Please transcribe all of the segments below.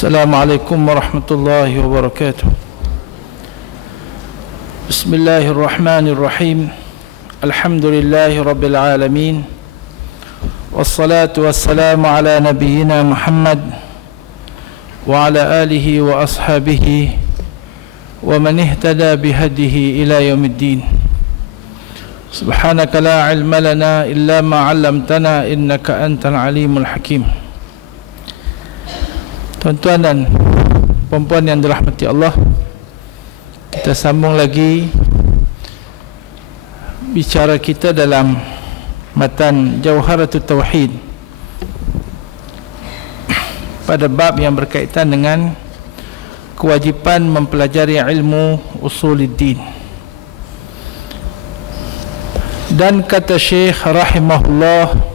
Assalamualaikum warahmatullahi wabarakatuh. Bismillahirrahmanirrahim. Alhamdulillahi rabbil alamin. Wassalatu wassalamu ala nabiyyina Muhammad wa ala alihi wa ashabihi wa man ihtada bihadihi ila yaumiddin. Subhanaka la ilma lana illa ma 'allamtana innaka antal alimul hakim. Tuan-tuan dan puan-puan yang dirahmati Allah, kita sambung lagi bicara kita dalam matan Jauharatul Tauhid pada bab yang berkaitan dengan kewajipan mempelajari ilmu usuluddin. Dan kata Syekh rahimahullah,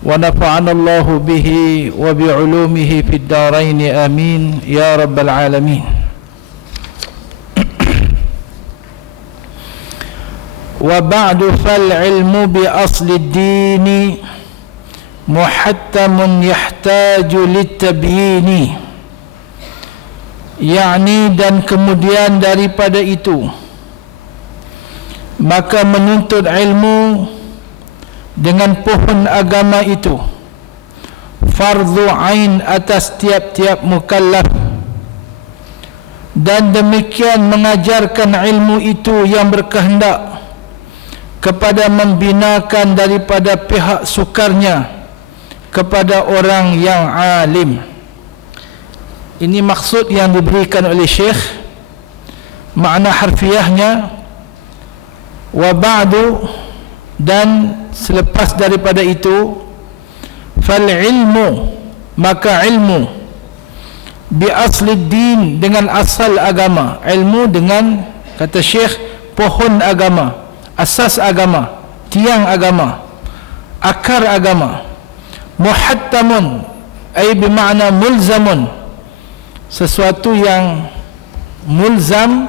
wa nafa'ana Allahu bihi wa bi'ulumihi fid darain amin ya rabbal alamin. Wa ba'du fal ilmu bi asli ad-din muhattamun yahtaju litabyin, yakni dan kemudian daripada itu maka menuntut ilmu dengan pohon agama itu fardhu ain atas tiap-tiap mukallaf, dan demikian mengajarkan ilmu itu yang berkehendak kepada membinakan daripada pihak sukarnya kepada orang yang alim. Ini maksud yang diberikan oleh Syekh. Makna harfiahnya wa ba'du, dan selepas daripada itu fal ilmu, maka ilmu bi asli din, dengan asal agama. Ilmu dengan, kata Syekh, pohon agama, asas agama, tiang agama, akar agama. Muhattamun ay bermakna mulzamun, sesuatu yang mulzam,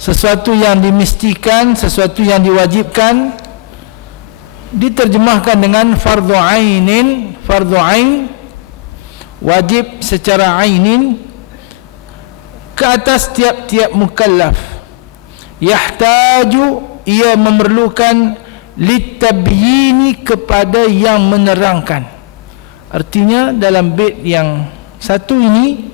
sesuatu yang dimestikan, sesuatu yang diwajibkan. Diterjemahkan dengan fardhu ainin, fardhu ain, wajib secara ainin ke atas tiap-tiap mukallaf. Yahtaju, ia memerlukan, litabyini, kepada yang menerangkan. Artinya dalam bait yang satu ini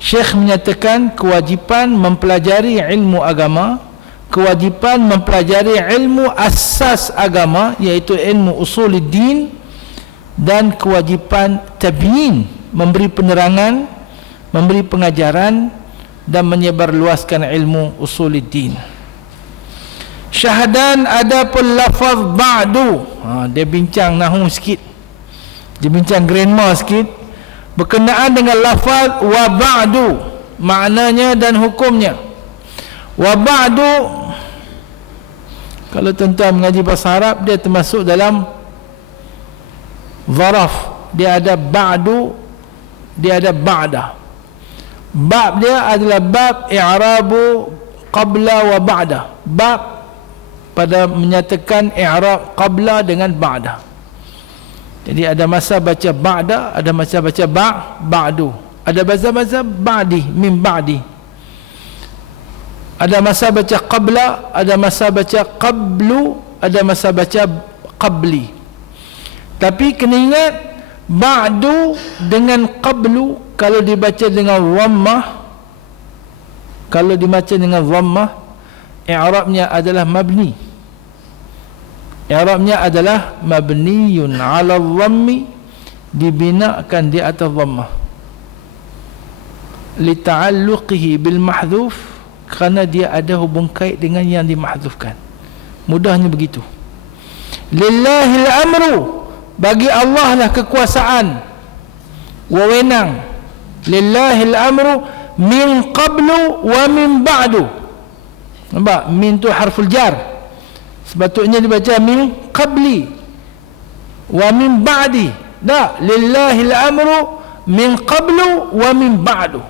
Syekh menyatakan kewajipan mempelajari ilmu agama, kewajipan mempelajari ilmu asas agama iaitu ilmu usuluddin, dan kewajipan tabyin, memberi penerangan, memberi pengajaran dan menyebarluaskan ilmu usuluddin. Syahadan adapun lafaz ba'du, dia bincang nahwu sikit, dia bincang grammar sikit berkenaan dengan lafaz wa ba'du, maknanya dan hukumnya. Wa ba'du, kalau tuan-tuan mengaji bahasa Arab, dia termasuk dalam zaraf. Dia ada ba'du, dia ada ba'da. Bab dia adalah bab i'rabu qabla wa ba'da. Bab pada menyatakan i'rab qabla dengan ba'da. Jadi ada masa baca ba'da, ada masa baca ba'du, ada masa ba'di, min ba'di, ada masa baca qabla, ada masa baca qablu, ada masa baca qabli. Tapi kena ingat, ba'du dengan qablu kalau dibaca dengan dhammah, kalau dibaca dengan dhammah, i'rabnya adalah mabni. I'rabnya adalah mabniyun 'ala dhammi, dibinakan di atas dhammah. Li ta'alluqihi bil mahdhuf, kerana dia ada hubung kait dengan yang dimahdhufkan. Mudahnya begitu. Lillahil amru, bagi Allah lah kekuasaan, wewenang. Lillahil amru min qablu wa min ba'du. Nampak? Min tu harful jar, sepatutnya dibaca min qabli wa min ba'di. Tak, lillahil amru min qablu wa min ba'du.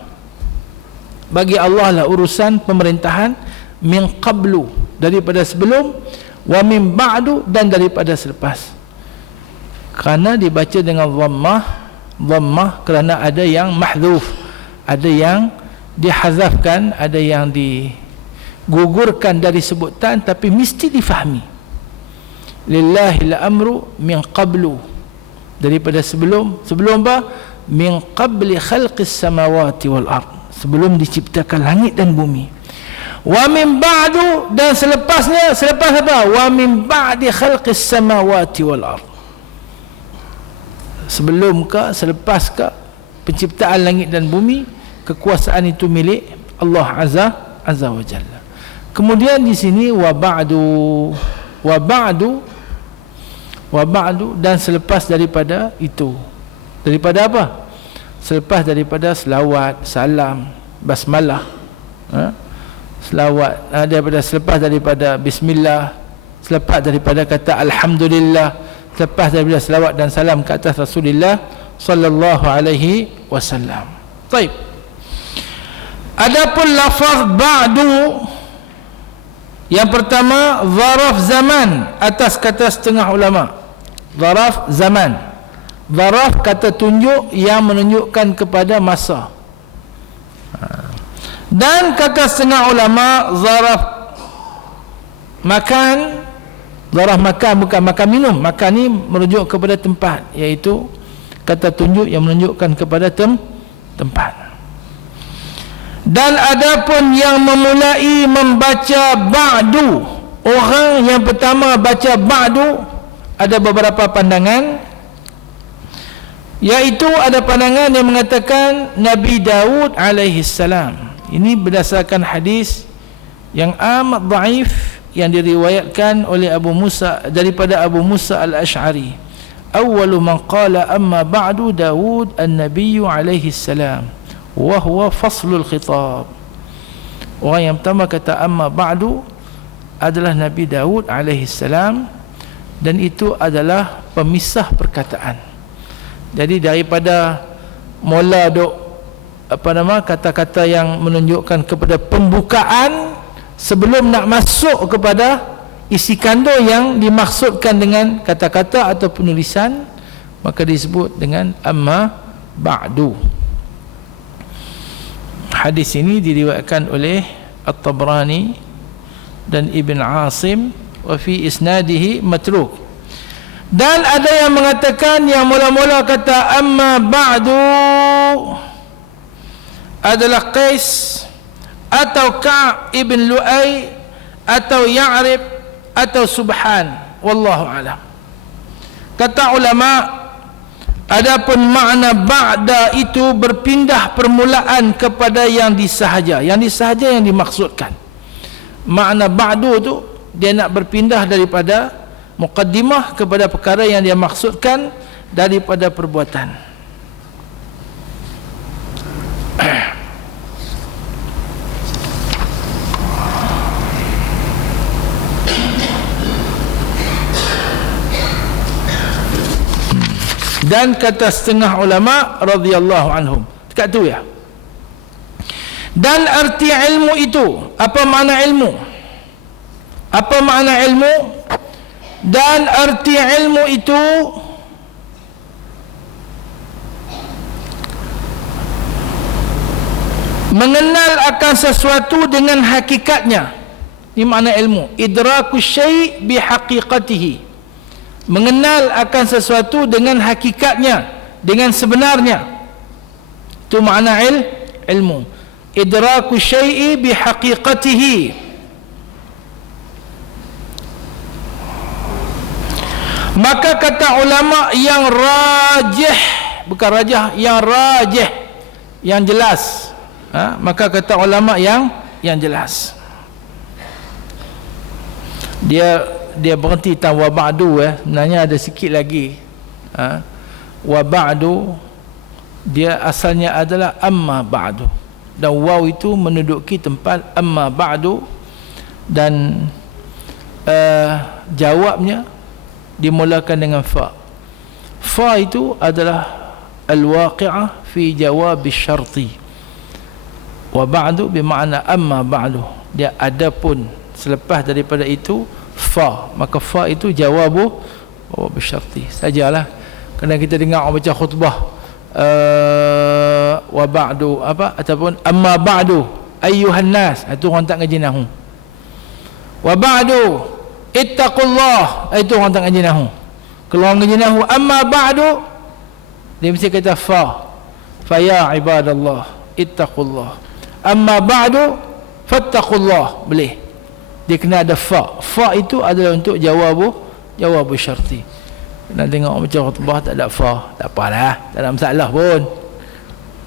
Bagi Allah lah urusan pemerintahan, min qablu, daripada sebelum, wa min ba'du, dan daripada selepas. Kerana dibaca dengan dhammah, dhammah kerana ada yang mahdhuf, ada yang dihazafkan, ada yang digugurkan dari sebutan, tapi mesti difahami. Lillahil amru min qablu, daripada sebelum apa? Min qabli khalqis samawati wal ard, sebelum diciptakan langit dan bumi. Wa min ba'du, dan selepasnya, selepas apa? Wa min ba'di khalqis samawati wal ard, sebelum ke, selepas ke penciptaan langit dan bumi, kekuasaan itu milik Allah Azza wa Jalla. Kemudian di sini wa ba'du, dan selepas daripada itu. Daripada apa? Selepas daripada selawat, salam, basmalah, selawat, selepas daripada bismillah, selepas daripada kata alhamdulillah, selepas daripada selawat dan salam ke atas Rasulullah sallallahu alaihi wasallam. Baik. Adapun lafaz ba'du, yang pertama zaraf zaman, atas kata setengah ulama. Zaraf zaman, zaraf kata tunjuk yang menunjukkan kepada masa. Dan kata setengah ulama zaraf makan. Zaraf makan bukan makan minum, makan ni merujuk kepada tempat, iaitu kata tunjuk yang menunjukkan kepada tempat. Dan adapun yang memulai membaca ba'du, orang yang pertama baca ba'du, ada beberapa pandangan, iaitu ada pandangan yang mengatakan Nabi Daud alaihi salam. Ini berdasarkan hadis yang amat dhaif yang diriwayatkan oleh Abu Musa, daripada Abu Musa al-Ash'ari. Awwalu man qala amma ba'du Daud an-Nabiy alaihi salam wa huwa faslul khitab. Orang yang pertama kata amma ba'du adalah Nabi Daud alaihi salam, dan itu adalah pemisah perkataan. Jadi daripada mula kata-kata yang menunjukkan kepada pembukaan, sebelum nak masuk kepada isi kandung yang dimaksudkan dengan kata-kata atau penulisan, maka disebut dengan amma ba'du. Hadis ini diriwayatkan oleh At-Tabrani dan Ibn Asim, wa fi isnadihi matruk. Dan ada yang mengatakan yang mula-mula kata amma ba'du adalah Qais atau Ka'b ibn Lu'ay atau Ya'rib atau Subhan, wallahu alam. Kata ulama, adapun makna ba'da itu berpindah permulaan kepada yang disahaja. Yang disahaja yang dimaksudkan. Makna ba'du tu dia nak berpindah daripada muqaddimah kepada perkara yang dia maksudkan daripada perbuatan. Dan kata setengah ulama radhiyallahu anhum, dekat tu ya. Dan arti ilmu itu, apa makna ilmu? Apa makna ilmu? Dan arti ilmu itu mengenal akan sesuatu dengan hakikatnya. Ini makna ilmu. Idrakus syai' bihaqiqatihi. Mengenal akan sesuatu dengan hakikatnya, dengan sebenarnya. Itu makna ilmu. Idraku syai'i bihaqiqatihi. Maka kata ulama yang rajih, bukan rajah, yang rajih, yang jelas, maka kata ulama yang jelas. Dia berhenti tan wa ba'du, sebenarnya ada sikit lagi. Wa ba'du dia asalnya adalah amma ba'du, dan waw itu menduduki tempat amma ba'du, dan jawabnya dimulakan dengan fa. Fa itu adalah al-waqi'ah fi jawab syarti. Wa ba'du bermakna amma ba'du, dia adapun selepas daripada itu fa, maka fa itu jawabu syarti. Sajalah, kerana kita dengar orang baca khutbah, wa ba'du apa, ataupun amma ba'du ayyuhan nas, itu orang tak ngaji nahwu. Wa ba'du ittaqullah, itu orang tak ngaji nahwu. Kalau orang ngaji nahwu amma ba'du, dia mesti kata fa ya ibadallah ittaqullah, amma ba'du fattaqullah, boleh. Dia kena ada fa itu adalah untuk jawabu syarti. Nak tengok macam khutbah tak ada fa, tak apalah, tak ada masalah pun.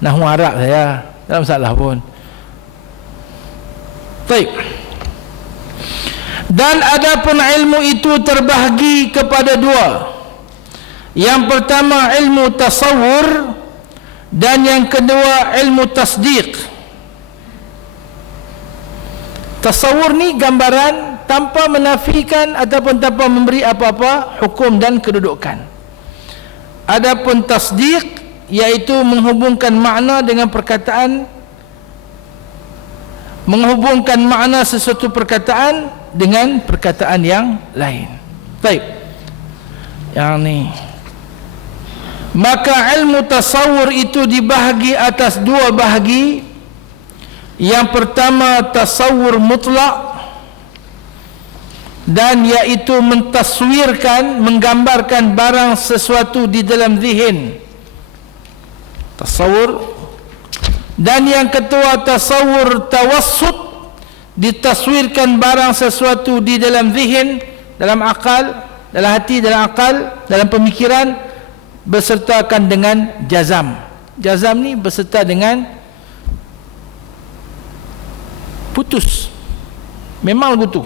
Nahwu Arab saya, tak ada masalah pun. Baik. Dan adapun ilmu itu terbahagi kepada dua. Yang pertama ilmu tasawur, dan yang kedua ilmu tasdiq. Tasawur ni gambaran tanpa menafikan ataupun tanpa memberi apa-apa hukum dan kedudukan. Adapun tasdiq iaitu menghubungkan makna dengan perkataan, menghubungkan makna sesuatu perkataan dengan perkataan yang lain. Baik. Yang ni, maka ilmu tasawur itu dibahagi atas dua bahagi. Yang pertama tasawur mutlak, dan iaitu mentaswirkan, menggambarkan barang sesuatu di dalam zihin, tasawur. Dan yang kedua tasawur tawassut, ditaswirkan barang sesuatu di dalam zihin, dalam akal, dalam hati, dalam akal, dalam pemikiran, bersertakan dengan jazam. Jazam ni berserta dengan putus, memang begitu.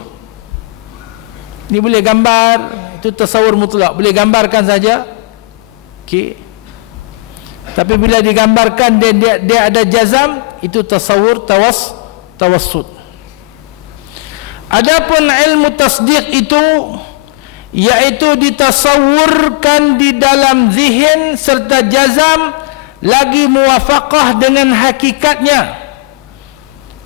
Ni boleh gambar, itu tasawur mutlak, boleh gambarkan saja. Okey. Tapi bila digambarkan dia ada jazam, itu tasawur tawassut. Adapun ilmu tasdiq itu iaitu ditasawurkan di dalam zihin serta jazam, lagi muwafaqah dengan hakikatnya,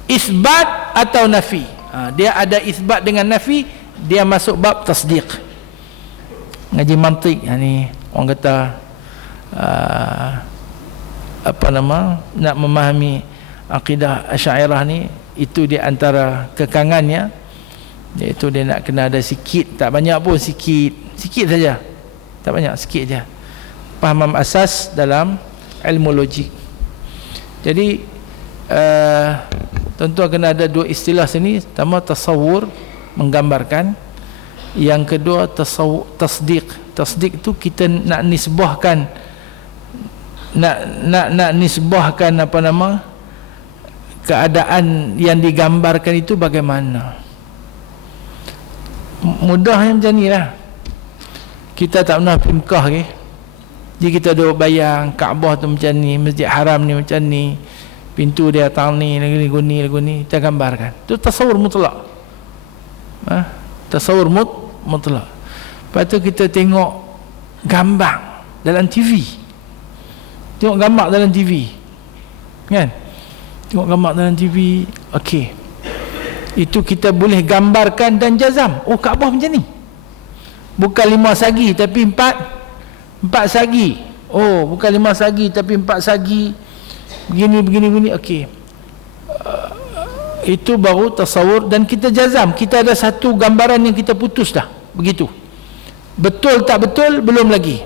isbat atau nafi. Dia ada isbat dengan nafi, dia masuk bab tasdiq. Ngaji mantik ni orang kata nak memahami akidah Asy'ariyah ni, itu di antara kekangannya, iaitu dia nak kena ada sikit, tak banyak pun, sikit saja, tak banyak, sikit saja pahaman asas dalam ilmu logik. Jadi tuan-tuan kena ada dua istilah sini. Pertama tasawur, menggambarkan. Yang kedua tasdiq. Tasdiq tu kita nak nisbahkan, nak nisbahkan keadaan yang digambarkan itu bagaimana. Mudahnya macam ni lah. Kita tak pernah pergi Mekah ke? Jadi kita duduk bayang Kaabah tu macam ni, Masjid Haram ni macam ni, pintu dia tang ni, lagu ni, kita gambarkan. Itu tasawur mutlak. Tasawur mutlak. Lepas tu kita tengok gambar dalam TV. Tengok gambar dalam TV, kan? Tengok gambar dalam TV. Okey, itu kita boleh gambarkan dan jazam. Oh, Kaabah macam ni, bukan 5 sagi tapi 4 sagi. Oh, bukan 5 sagi tapi 4 sagi, begini. Okey, itu baru tasawur. Dan kita jazam, kita ada satu gambaran yang kita putus dah. Begitu. Betul tak betul belum lagi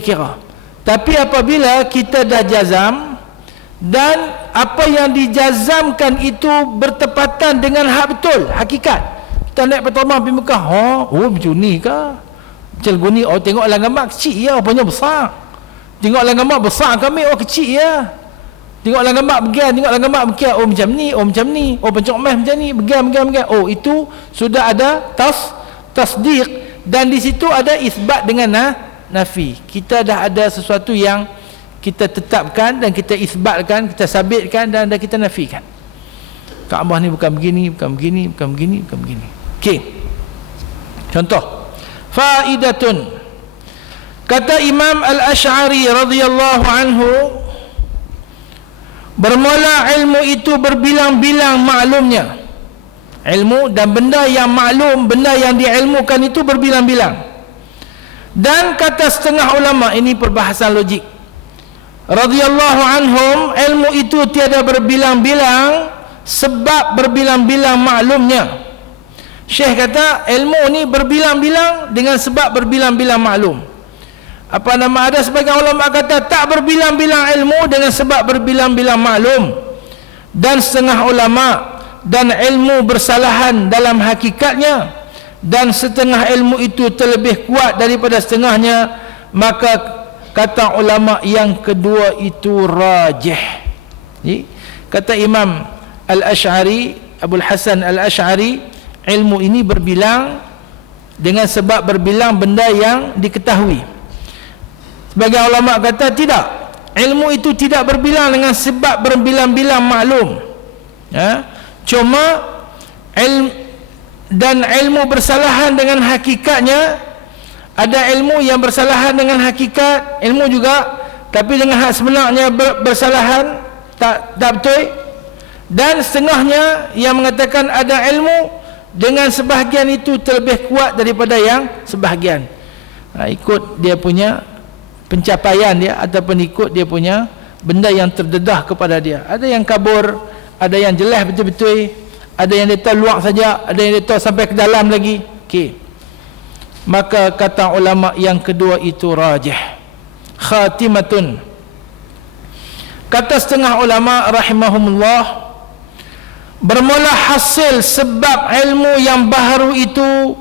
kira. Tapi apabila kita dah jazam, dan apa yang dijazamkan itu bertepatan dengan hak betul, hakikat. Kita naik pertama pergi Mekah, oh macam ni ke, macam ni. Oh, tengoklah gambar kecil ya, rupanya besar. Tengoklah gambar besar kami, oh kecil ya. Tengoklah gambar begian, oh macam ni, oh pencok emas macam ni, begian. Oh, itu sudah ada tasdiq. Dan di situ ada isbat dengan nafi. Kita dah ada sesuatu yang kita tetapkan dan kita isbatkan, kita sabitkan dan kita nafikan. Kaabah ni bukan begini. Okey. Contoh. Faidatun. Kata Imam Al-Asy'ari radhiyallahu anhu, bermula ilmu itu berbilang-bilang maklumnya. Ilmu dan benda yang maklum, benda yang diilmukan itu berbilang-bilang. Dan kata setengah ulama, ini perbahasan logik, radhiyallahu anhum, ilmu itu tiada berbilang-bilang sebab berbilang-bilang maklumnya. Syekh kata ilmu ni berbilang-bilang dengan sebab berbilang-bilang maklum. Apa nama, ada sebagian ulama kata tak berbilang-bilang ilmu dengan sebab berbilang-bilang maklum, dan setengah ulama dan ilmu bersalahan dalam hakikatnya, dan setengah ilmu itu terlebih kuat daripada setengahnya, maka kata ulama yang kedua itu rajih. Kata Imam Al-Ash'ari, Abul Hasan Al-Ash'ari, ilmu ini berbilang dengan sebab berbilang benda yang diketahui. Sebagian ulama kata tidak, ilmu itu tidak berbilang dengan sebab berbilang-bilang maklum, cuma ilmu bersalahan dengan hakikatnya. Ada ilmu yang bersalahan dengan hakikat ilmu juga, tapi dengan hak sebenarnya bersalahan, tak betul. Dan setengahnya yang mengatakan ada ilmu dengan sebahagian itu terlebih kuat daripada yang sebahagian. Ikut dia punya pencapaian dia, ataupun ikut dia punya benda yang terdedah kepada dia. Ada yang kabur, ada yang jelas betul-betul, ada yang dia tahu luar saja, ada yang dia tahu sampai ke dalam lagi. Okey, maka kata ulama yang kedua itu rajih. Khatimatun, kata setengah ulama rahimahumullah, bermula hasil sebab ilmu yang baharu itu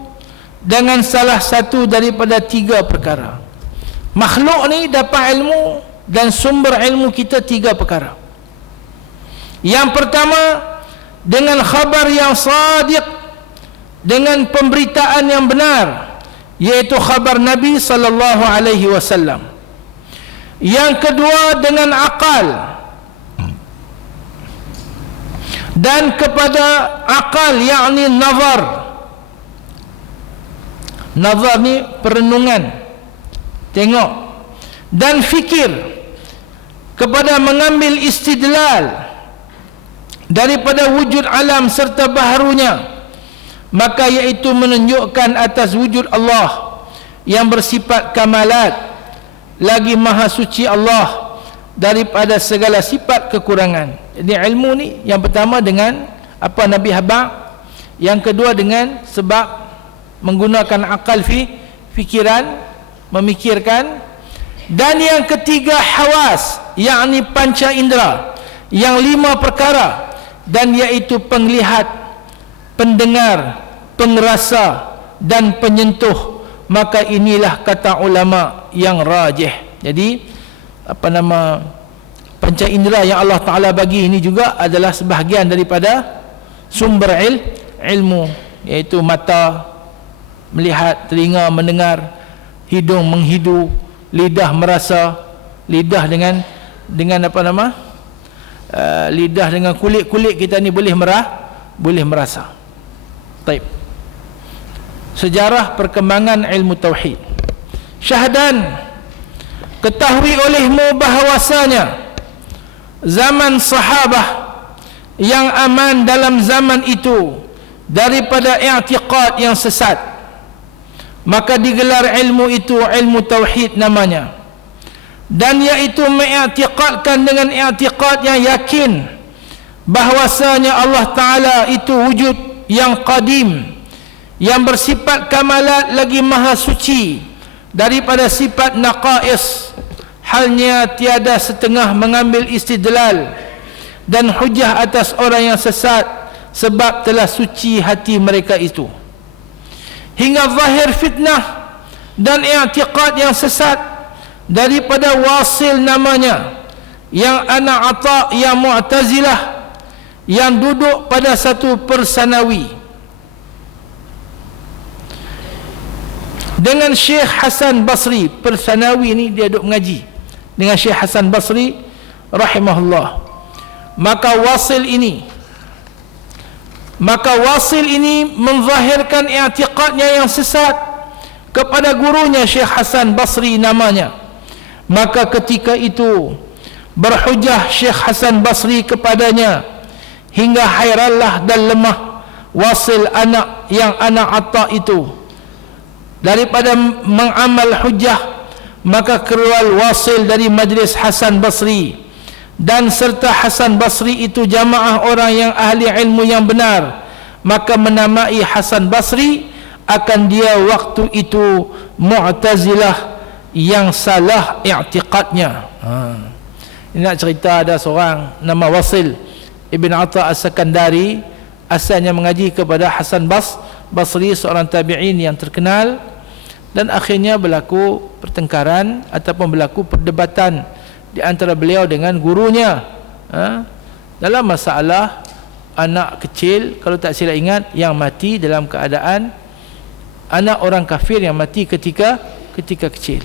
dengan salah satu daripada tiga perkara. Makhluk ni dapat ilmu dan sumber ilmu kita tiga perkara. Yang pertama, dengan khabar yang sadiq, dengan pemberitaan yang benar, yaitu khabar Nabi sallallahu alaihi wasallam. Yang kedua, dengan akal, dan kepada akal yakni nazar. Nazar ni perenungan, tengok, dan fikir, kepada mengambil istidlal daripada wujud alam serta baharunya, maka iaitu menunjukkan atas wujud Allah yang bersifat kamalat, lagi maha suci Allah daripada segala sifat kekurangan. Jadi ilmu ni yang pertama dengan apa Nabi habaq, yang kedua dengan sebab menggunakan akal fikiran, memikirkan, dan yang ketiga hawas, yakni panca indera, yang 5 perkara, dan iaitu penglihat, pendengar, pengerasa, dan penyentuh. Maka inilah kata ulama yang rajih. Jadi apa nama, panca indera yang Allah Ta'ala bagi ini juga adalah sebahagian daripada sumber ilmu, iaitu mata melihat, telinga mendengar, hidung menghidu, lidah merasa, lidah dengan apa nama, lidah dengan kulit kita ni boleh merasa. Baik. Sejarah perkembangan ilmu tauhid. Syahdan, ketahui olehmu bahawasanya zaman sahabah yang aman dalam zaman itu daripada i'tiqad yang sesat, maka digelar ilmu itu ilmu tauhid namanya, dan iaitu mengiktikadkan dengan i'tiqad yang yakin bahwasanya Allah Ta'ala itu wujud yang qadim, yang bersifat kamalat, lagi maha suci daripada sifat naqais, halnya tiada setengah mengambil istidlal dan hujah atas orang yang sesat, sebab telah suci hati mereka itu. Hingga zahir fitnah dan i'tiqad yang sesat daripada Wasil namanya, yang anak Ata, yang Mu'tazilah, yang duduk pada satu persanawi dengan Syekh Hasan Basri. Persanawi ni dia duduk mengaji dengan Syekh Hasan Basri rahimahullah. Maka Wasil ini menzahirkan i'tiqadnya yang sesat kepada gurunya Syekh Hasan Basri namanya. Maka ketika itu berhujah Syekh Hasan Basri kepadanya, hingga hairanlah dan lemah Wasil anak Atta itu daripada mengamal hujah, maka keluar wasil dari majlis Hasan Basri, dan serta Hasan Basri itu jamaah orang yang ahli ilmu yang benar, maka menamai Hasan Basri akan dia waktu itu Mu'tazilah yang salah i'tiqadnya. Ini nak cerita, ada seorang nama Wasil Ibn Atta As-Sakandari, asalnya mengaji kepada Hasan Basri, seorang tabi'in yang terkenal, dan akhirnya berlaku pertengkaran ataupun berlaku perdebatan di antara beliau dengan gurunya dalam masalah anak kecil, kalau tak silap ingat, yang mati dalam keadaan anak orang kafir yang mati ketika kecil.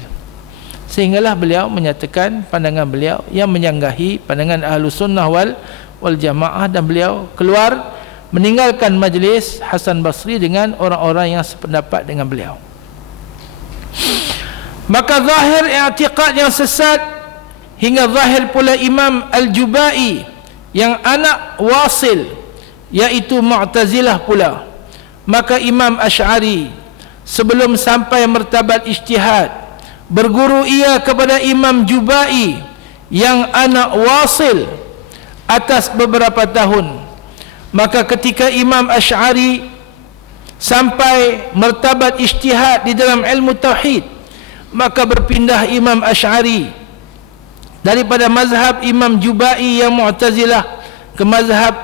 Sehinggalah beliau menyatakan pandangan beliau yang menyanggahi pandangan Ahlus Sunnah wal Jamaah, dan beliau keluar meninggalkan majlis Hasan Basri dengan orang-orang yang sependapat dengan beliau. Maka zahir i'tiqad yang sesat, hingga zahir pula Imam Al-Jubai yang anak Wasil, iaitu Mu'tazilah pula. Maka Imam Asy'ari sebelum sampai martabat ijtihad, berguru ia kepada Imam Jubai yang anak Wasil atas beberapa tahun. Maka ketika Imam Asy'ari sampai martabat ijtihad di dalam ilmu tauhid, maka berpindah Imam Asy'ari daripada mazhab Imam Jubai yang Mu'tazilah ke mazhab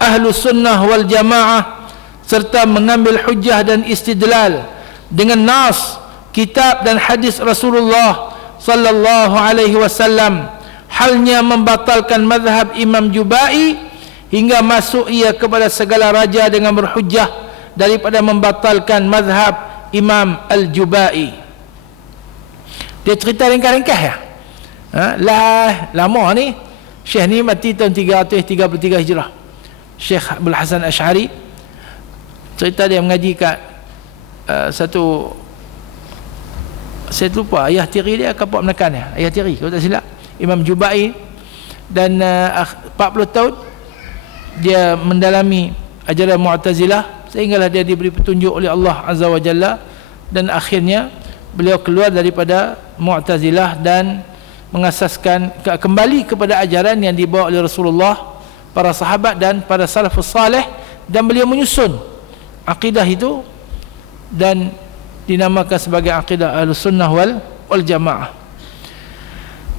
Ahlus Sunnah wal Jamaah, serta mengambil hujjah dan istidlal dengan nas kitab dan hadis Rasulullah sallallahu alaihi wasallam, halnya membatalkan mazhab Imam Jubai, hingga masuk ia kepada segala raja dengan berhujjah daripada membatalkan mazhab Imam Al-Jubai. Dia cerita ringkas-ringkas ya. Lama ni Syekh ni mati tahun 333 Hijrah. Syekh Abdul Hasan Asy'ari cerita dia mengaji kat satu, saya lupa ayah tiri dia kapal menekan dia, ayah tiri kalau tak silap, Imam Jubai, dan 40 tahun dia mendalami ajaran Mu'tazilah sehinggalah dia diberi petunjuk oleh Allah Azza wa Jalla, dan akhirnya beliau keluar daripada Mu'tazilah dan mengasaskan kembali kepada ajaran yang dibawa oleh Rasulullah, para sahabat dan para salafus salih, dan beliau menyusun akidah itu dan dinamakan sebagai akidah Ahlus Sunnah wal Jamaah.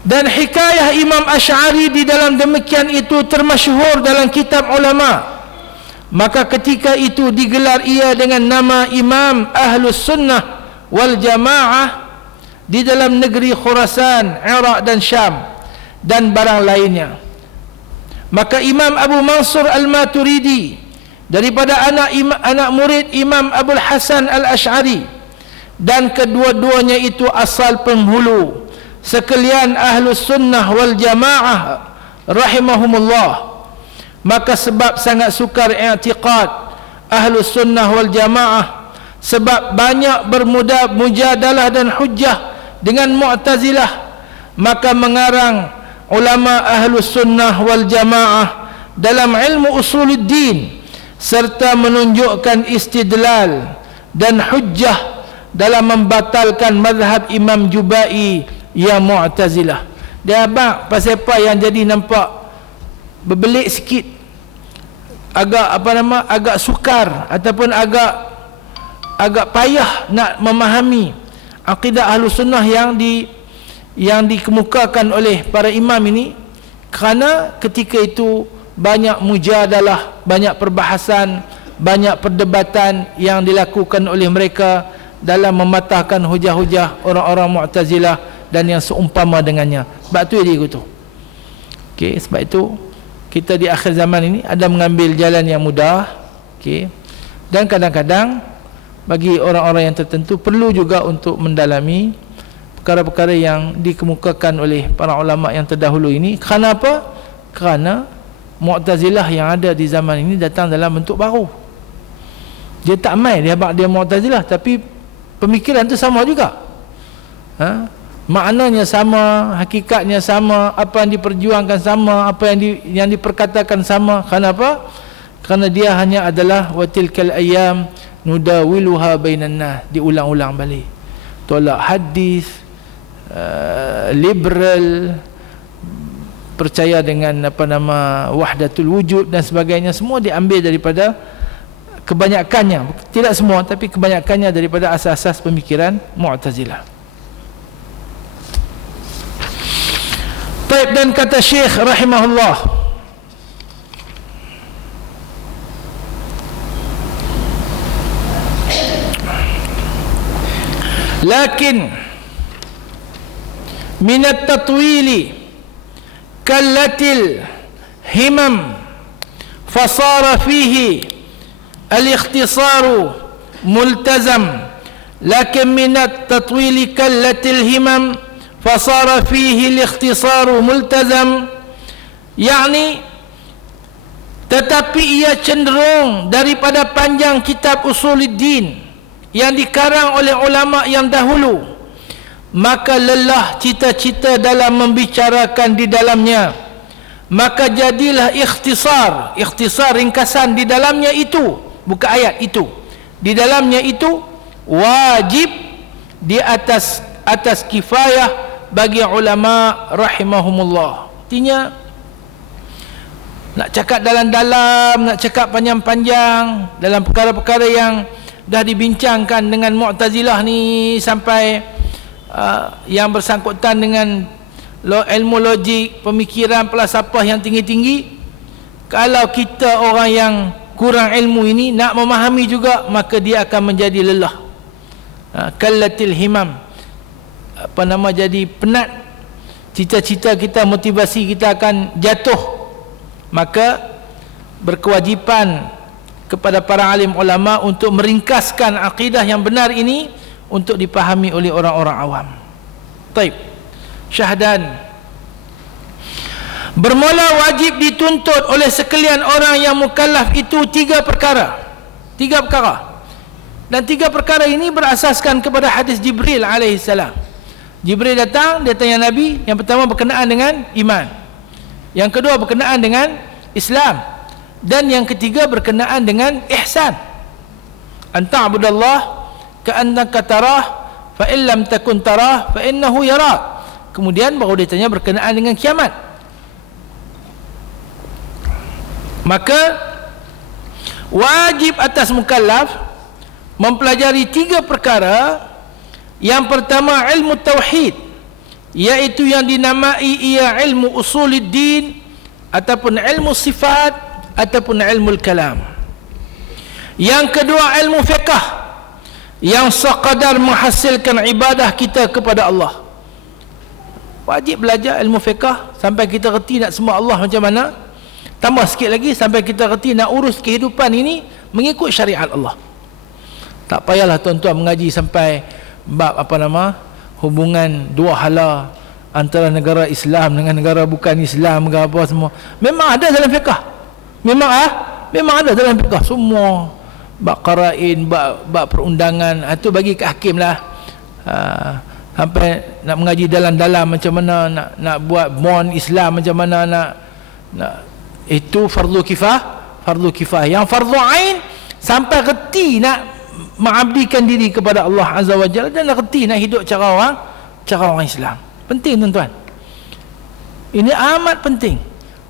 Dan hikayah Imam Asy'ari di dalam demikian itu termasyhur dalam kitab ulama. Maka ketika itu digelar ia dengan nama Imam Ahlus Sunnah wal Jamaah di dalam negeri Khurasan, Iraq dan Syam dan barang lainnya. Maka Imam Abu Mansur Al-Maturidi daripada anak murid Imam Abul Hasan Al-Asy'ari, dan kedua-duanya itu asal penghulu sekalian Ahlus Sunnah wal Jamaah rahimahumullah. Maka sebab sangat sukar i'tiqad Ahlus Sunnah wal Jamaah, sebab banyak bermujadalah dan hujjah dengan Mu'tazilah, maka mengarang ulama Ahlus Sunnah wal Jamaah dalam ilmu usuluddin, serta menunjukkan istidlal dan hujjah dalam membatalkan mazhab Imam Jubai yang Mu'tazilah. Dia abang pasal apa yang jadi nampak berbelik sikit, agak sukar ataupun agak payah nak memahami akidah Ahlus Sunnah yang dikemukakan oleh para imam ini, kerana ketika itu banyak mujadalah, banyak perbahasan, banyak perdebatan yang dilakukan oleh mereka dalam mematahkan hujah-hujah orang-orang Mu'tazilah dan yang seumpama dengannya. Sebab tu dia gitu. Okey, sebab itu kita di akhir zaman ini ada mengambil jalan yang mudah, okey. Dan kadang-kadang bagi orang-orang yang tertentu perlu juga untuk mendalami perkara-perkara yang dikemukakan oleh para ulama yang terdahulu ini. Kerana apa? Kerana Mu'tazilah yang ada di zaman ini datang dalam bentuk baru. Dia tak main dia Mu'tazilah, tapi pemikiran tu sama juga. Maknanya sama, hakikatnya sama, apa yang diperjuangkan sama, apa yang diperkatakan sama. Kenapa? Kerana dia hanya adalah watilkal ayyam nudawiluha bainan nas, diulang-ulang balik. Tolak hadis, liberal, percaya dengan wahdatul wujud dan sebagainya, semua diambil daripada kebanyakannya, tidak semua tapi kebanyakannya daripada asas-asas pemikiran Mu'tazilah. Baik, dan kata Syekh rahimahullah, lakin minat tatwili kallatil himam fasara fihi al-ikhtisaru multazam, lakin minat tatwili kallatil himam fasara fihi al-ikhtisaru multazam, yakni tetapi ia cenderung daripada panjang kitab Usuluddin yang dikarang oleh ulama yang dahulu, maka lelah cita-cita dalam membicarakan di dalamnya, maka jadilah ikhtisar ringkasan di dalamnya itu, bukan ayat itu, di dalamnya itu wajib di atas kifayah bagi ulama rahimahumullah. Artinya nak cakap dalam-dalam, nak cakap panjang-panjang dalam perkara-perkara yang dah dibincangkan dengan Mu'tazilah ni, sampai yang bersangkutan dengan ilmu logik, pemikiran, falsafah yang tinggi-tinggi. Kalau kita orang yang kurang ilmu ini nak memahami juga, maka dia akan menjadi lelah, kallatil himam, jadi penat, cita-cita kita, motivasi kita akan jatuh. Maka berkewajipan kepada para alim ulama untuk meringkaskan akidah yang benar ini untuk dipahami oleh orang-orang awam. Taib. Syahdan. Bermula wajib dituntut oleh sekalian orang yang mukallaf itu tiga perkara. Dan tiga perkara ini berasaskan kepada hadis Jibril alaihissalam. Jibril datang, dia tanya Nabi, yang pertama berkenaan dengan iman, yang kedua berkenaan dengan Islam, dan yang ketiga berkenaan dengan ihsan. Anta'budallah ka'annaka tarah fa in lam takun tarah fa innahu yarak. Kemudian baru dia tanya berkenaan dengan kiamat. Maka wajib atas mukallaf mempelajari tiga perkara. Yang pertama ilmu tauhid, iaitu yang dinamai ia ilmu usuluddin ataupun ilmu sifat ataupun ilmu kalam. Yang kedua ilmu fiqh, yang sekadar menghasilkan ibadah kita kepada Allah. Wajib belajar ilmu fiqh sampai kita reti nak sembah Allah macam mana. Tambah sikit lagi sampai kita reti nak urus kehidupan ini mengikut syariat Allah. Tak payahlah tuan-tuan mengaji sampai bab hubungan dua hala antara negara Islam dengan negara bukan Islam, negara apa semua. Memang ada dalam fiqh. Memang ada dalam fiqh semua. Bab qarain, bab perundangan, itu bagi ke hakim lah. Sampai nak mengaji dalam-dalam macam mana nak buat bond Islam, macam mana nak itu fardu kifah. Yang fardu ain sampai reti nak mengabdikan diri kepada Allah Azza wa Jalla, dan nak reti nak hidup cara orang Islam. Penting tuan-tuan. Ini amat penting.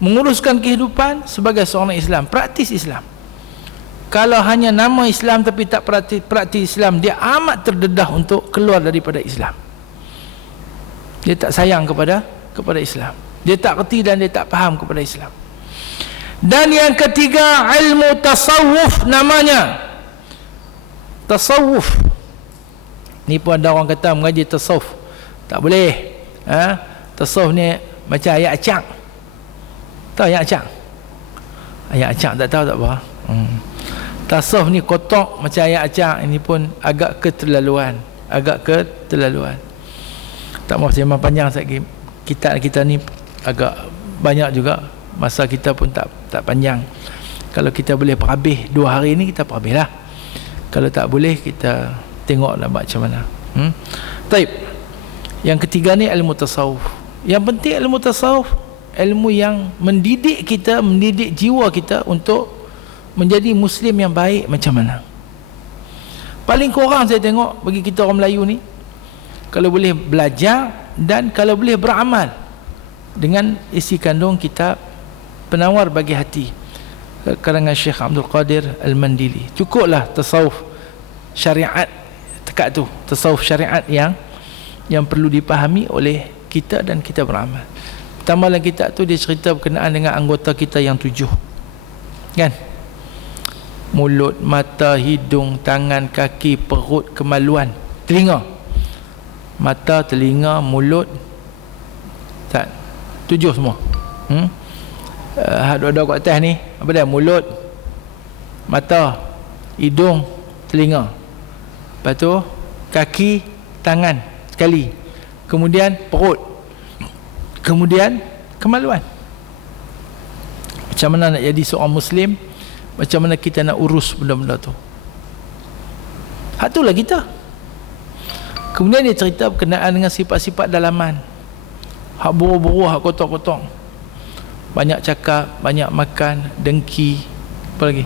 Menguruskan kehidupan sebagai seorang Islam, praktis Islam. Kalau hanya nama Islam tapi tak praktis Islam, dia amat terdedah untuk keluar daripada Islam. Dia tak sayang kepada Islam. Dia tak reti dan dia tak faham kepada Islam. Dan yang ketiga ilmu tasawuf namanya. Tasawuf ni pun ada orang kata mengaji tasawuf tak boleh. Tasawuf ni macam ayat acak. Tahu ayat acak? Ayat acak tak tahu tak apa. Tasawuf ni kotak macam ayat acak. Ini pun agak keterlaluan. Tak mahu sembang panjang sekali. Kita ni agak banyak juga. Masa kita pun tak panjang. Kalau kita boleh perhabis 2 hari ni, kita perhabis lah. Kalau tak boleh, kita tengoklah macam mana. Taib. Yang ketiga ni ilmu tasawuf. Yang penting ilmu tasawuf, ilmu yang mendidik kita, mendidik jiwa kita untuk menjadi Muslim yang baik macam mana. Paling kurang saya tengok bagi kita orang Melayu ni, kalau boleh belajar dan kalau boleh beramal dengan isi kandung kitab Penawar Bagi Hati karangan Syekh Abdul Qadir Al-Mandili. Cukuplah tasawuf syariat dekat tu, tasawuf syariat yang perlu dipahami oleh kita dan kita beramal. Pertama dalam kitab tu dia cerita berkenaan dengan anggota kita yang 7, kan? Mulut, mata, hidung, tangan, kaki, perut, kemaluan, telinga. Mata, telinga, mulut, tak, 7 semua. Ada kat atas ni, apa dia? Mulut, mata, hidung, telinga. Lepas tu kaki, tangan sekali. Kemudian perut. Kemudian kemaluan. Macam mana nak jadi seorang Muslim? Macam mana kita nak urus benda-benda tu? Hak itulah kita. Kemudian dia cerita berkenaan dengan sifat-sifat dalaman. Hak buru-buru, hak kotor-kotor. Banyak cakap, banyak makan, dengki, apa lagi?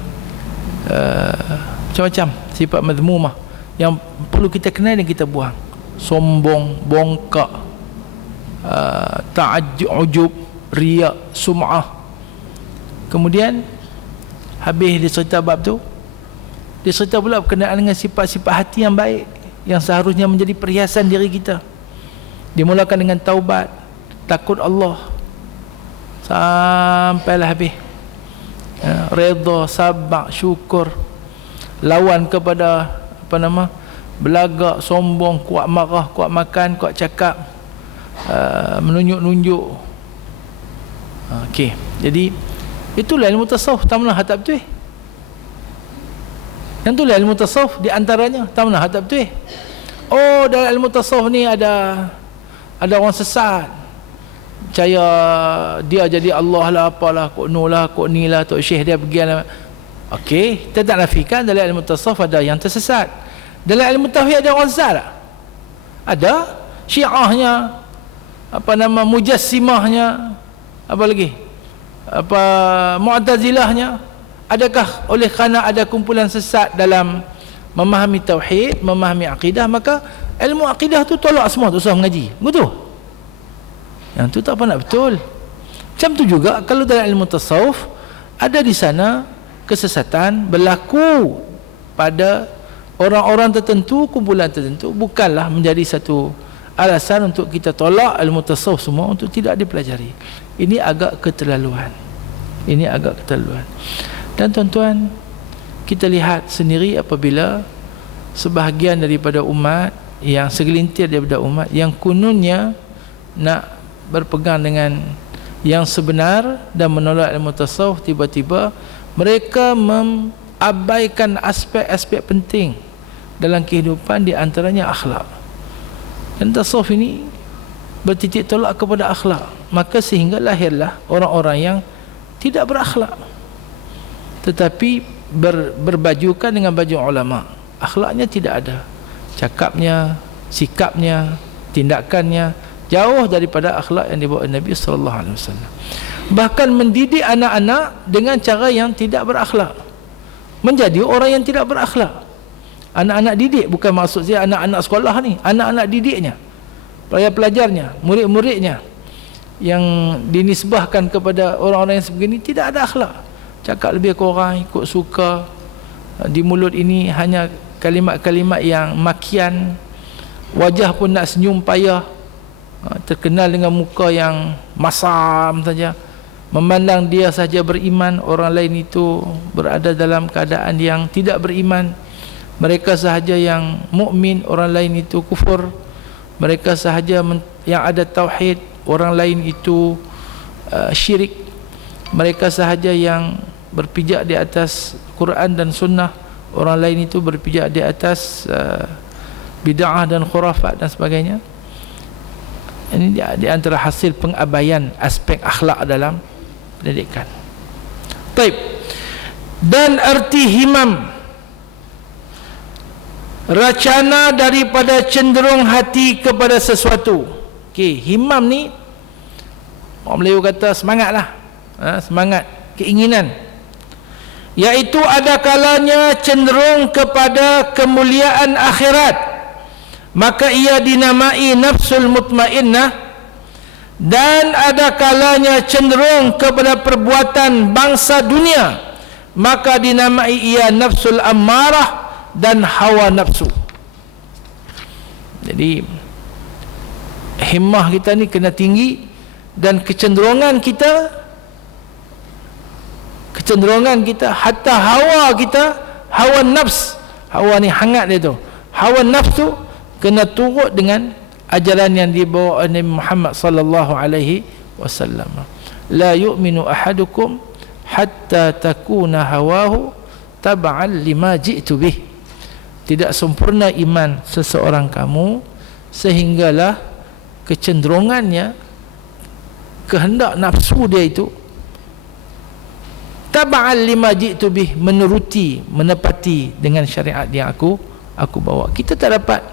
Macam-macam sifat mazmumah yang perlu kita kenal dan kita buang. Sombong, bongkak, ta'ajjub, riak, sum'ah. Kemudian habis dia cerita bab tu, dia cerita pula berkenaan dengan sifat-sifat hati yang baik yang seharusnya menjadi perhiasan diri kita. Dimulakan dengan taubat, takut Allah, sampailah habis redha, sabar, syukur, lawan kepada belagak, sombong, kuat marah, kuat makan, kuat cakap, menunjuk-nunjuk. Okey, jadi itulah ilmu tasawuf. Tamnah hatap betul. Yang itulah ilmu tasawuf di antaranya. Tamnah hatap betul. Oh, dalam ilmu tasawuf ni ada orang sesat. Percaya dia jadi Allah lah, apalah, kok Nur lah, kok ni lah, Tok Syekh dia pergi lah. Okey, kita tak nafikan dalam ilmu tasawuf ada yang tersesat. Dalam ilmu tauhid ada orang sesat tak? Ada. Syiahnya, Mujassimahnya, apa lagi? Mu'tazilahnya. Adakah oleh kerana ada kumpulan sesat dalam memahami tauhid, memahami akidah, maka ilmu akidah tu tolak semua, tak usah mengaji? Betul? Yang tu tak apa nak betul. Macam tu juga kalau dalam ilmu tasawuf ada di sana kesesatan berlaku pada orang-orang tertentu, kumpulan tertentu, bukanlah menjadi satu alasan untuk kita tolak ilmu tasawuf semua untuk tidak dipelajari. Ini agak keterlaluan. Dan tuan-tuan, kita lihat sendiri apabila sebahagian daripada umat, yang segelintir daripada umat yang kononnya nak berpegang dengan yang sebenar dan menolak ilmu tasawuf, tiba-tiba mereka mengabaikan aspek-aspek penting dalam kehidupan, di antaranya akhlak. Dan tasawuf ini bertitik tolak kepada akhlak, maka sehingga lahirlah orang-orang yang tidak berakhlak, tetapi berbajukan dengan baju ulama. Akhlaknya tidak ada, cakapnya, sikapnya, tindakannya jauh daripada akhlak yang dibawa Nabi SAW. Bahkan mendidik anak-anak dengan cara yang tidak berakhlak, menjadi orang yang tidak berakhlak. Anak-anak didik, bukan maksud saya anak-anak sekolah ni, anak-anak didiknya, pelajar-pelajarnya, murid-muridnya yang dinisbahkan kepada orang-orang yang sebegini tidak ada akhlak. Cakap lebih kurang ikut suka, di mulut ini hanya kalimat-kalimat yang makian, wajah pun nak senyum payah, terkenal dengan muka yang masam saja, memandang dia saja beriman, orang lain itu berada dalam keadaan yang tidak beriman. Mereka sahaja yang mukmin, orang lain itu kufur. Mereka sahaja yang ada tauhid, orang lain itu syirik. Mereka sahaja yang berpijak di atas Quran dan sunnah, orang lain itu berpijak di atas bid'ah dan khurafat dan sebagainya. Ini di antara hasil pengabaian aspek akhlak dalam pendidikan. Baik. Dan arti himam, racana daripada cenderung hati kepada sesuatu. Okey, himam ni orang Melayu kata semangatlah. Semangat, keinginan. Iaitu ada kalanya cenderung kepada kemuliaan akhirat maka ia dinamai nafsul mutmainnah, dan ada kalanya cenderung kepada perbuatan bangsa dunia, maka dinamai ia nafsul ammarah dan hawa nafsu. Jadi himmah kita ni kena tinggi, dan kecenderungan kita hatta hawa kita, hawa nafs, hawa ni hangat dia tu, hawa nafsu kena turut dengan ajaran yang dibawa Nabi Muhammad sallallahu alaihi wasallam. La yu'minu ahadukum hatta takuna hawahu tab'an lima ji'tu bih. Tidak sempurna iman seseorang kamu sehinggalah kecenderungannya, kehendak nafsu dia itu tab'an lima ji'tu bih, menuruti, menepati dengan syariat yang aku bawa. Kita tak dapat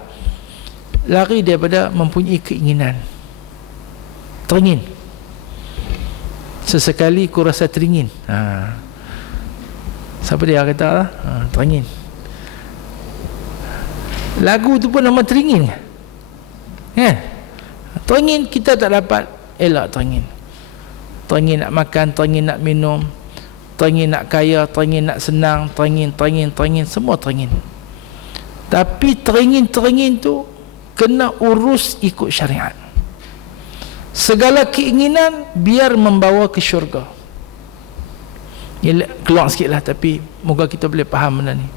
lari daripada mempunyai keinginan. Teringin. Sesekali ku rasa teringin. Siapa dia kata lah? Teringin. Lagu tu pun nama teringin kan? Teringin kita tak dapat elak teringin. Teringin nak makan, teringin nak minum, teringin nak kaya, teringin nak senang, teringin, semua teringin. Tapi teringin tu kena urus ikut syariat. Segala keinginan biar membawa ke syurga. Ini keluar sikit lah, tapi moga kita boleh faham benda ni.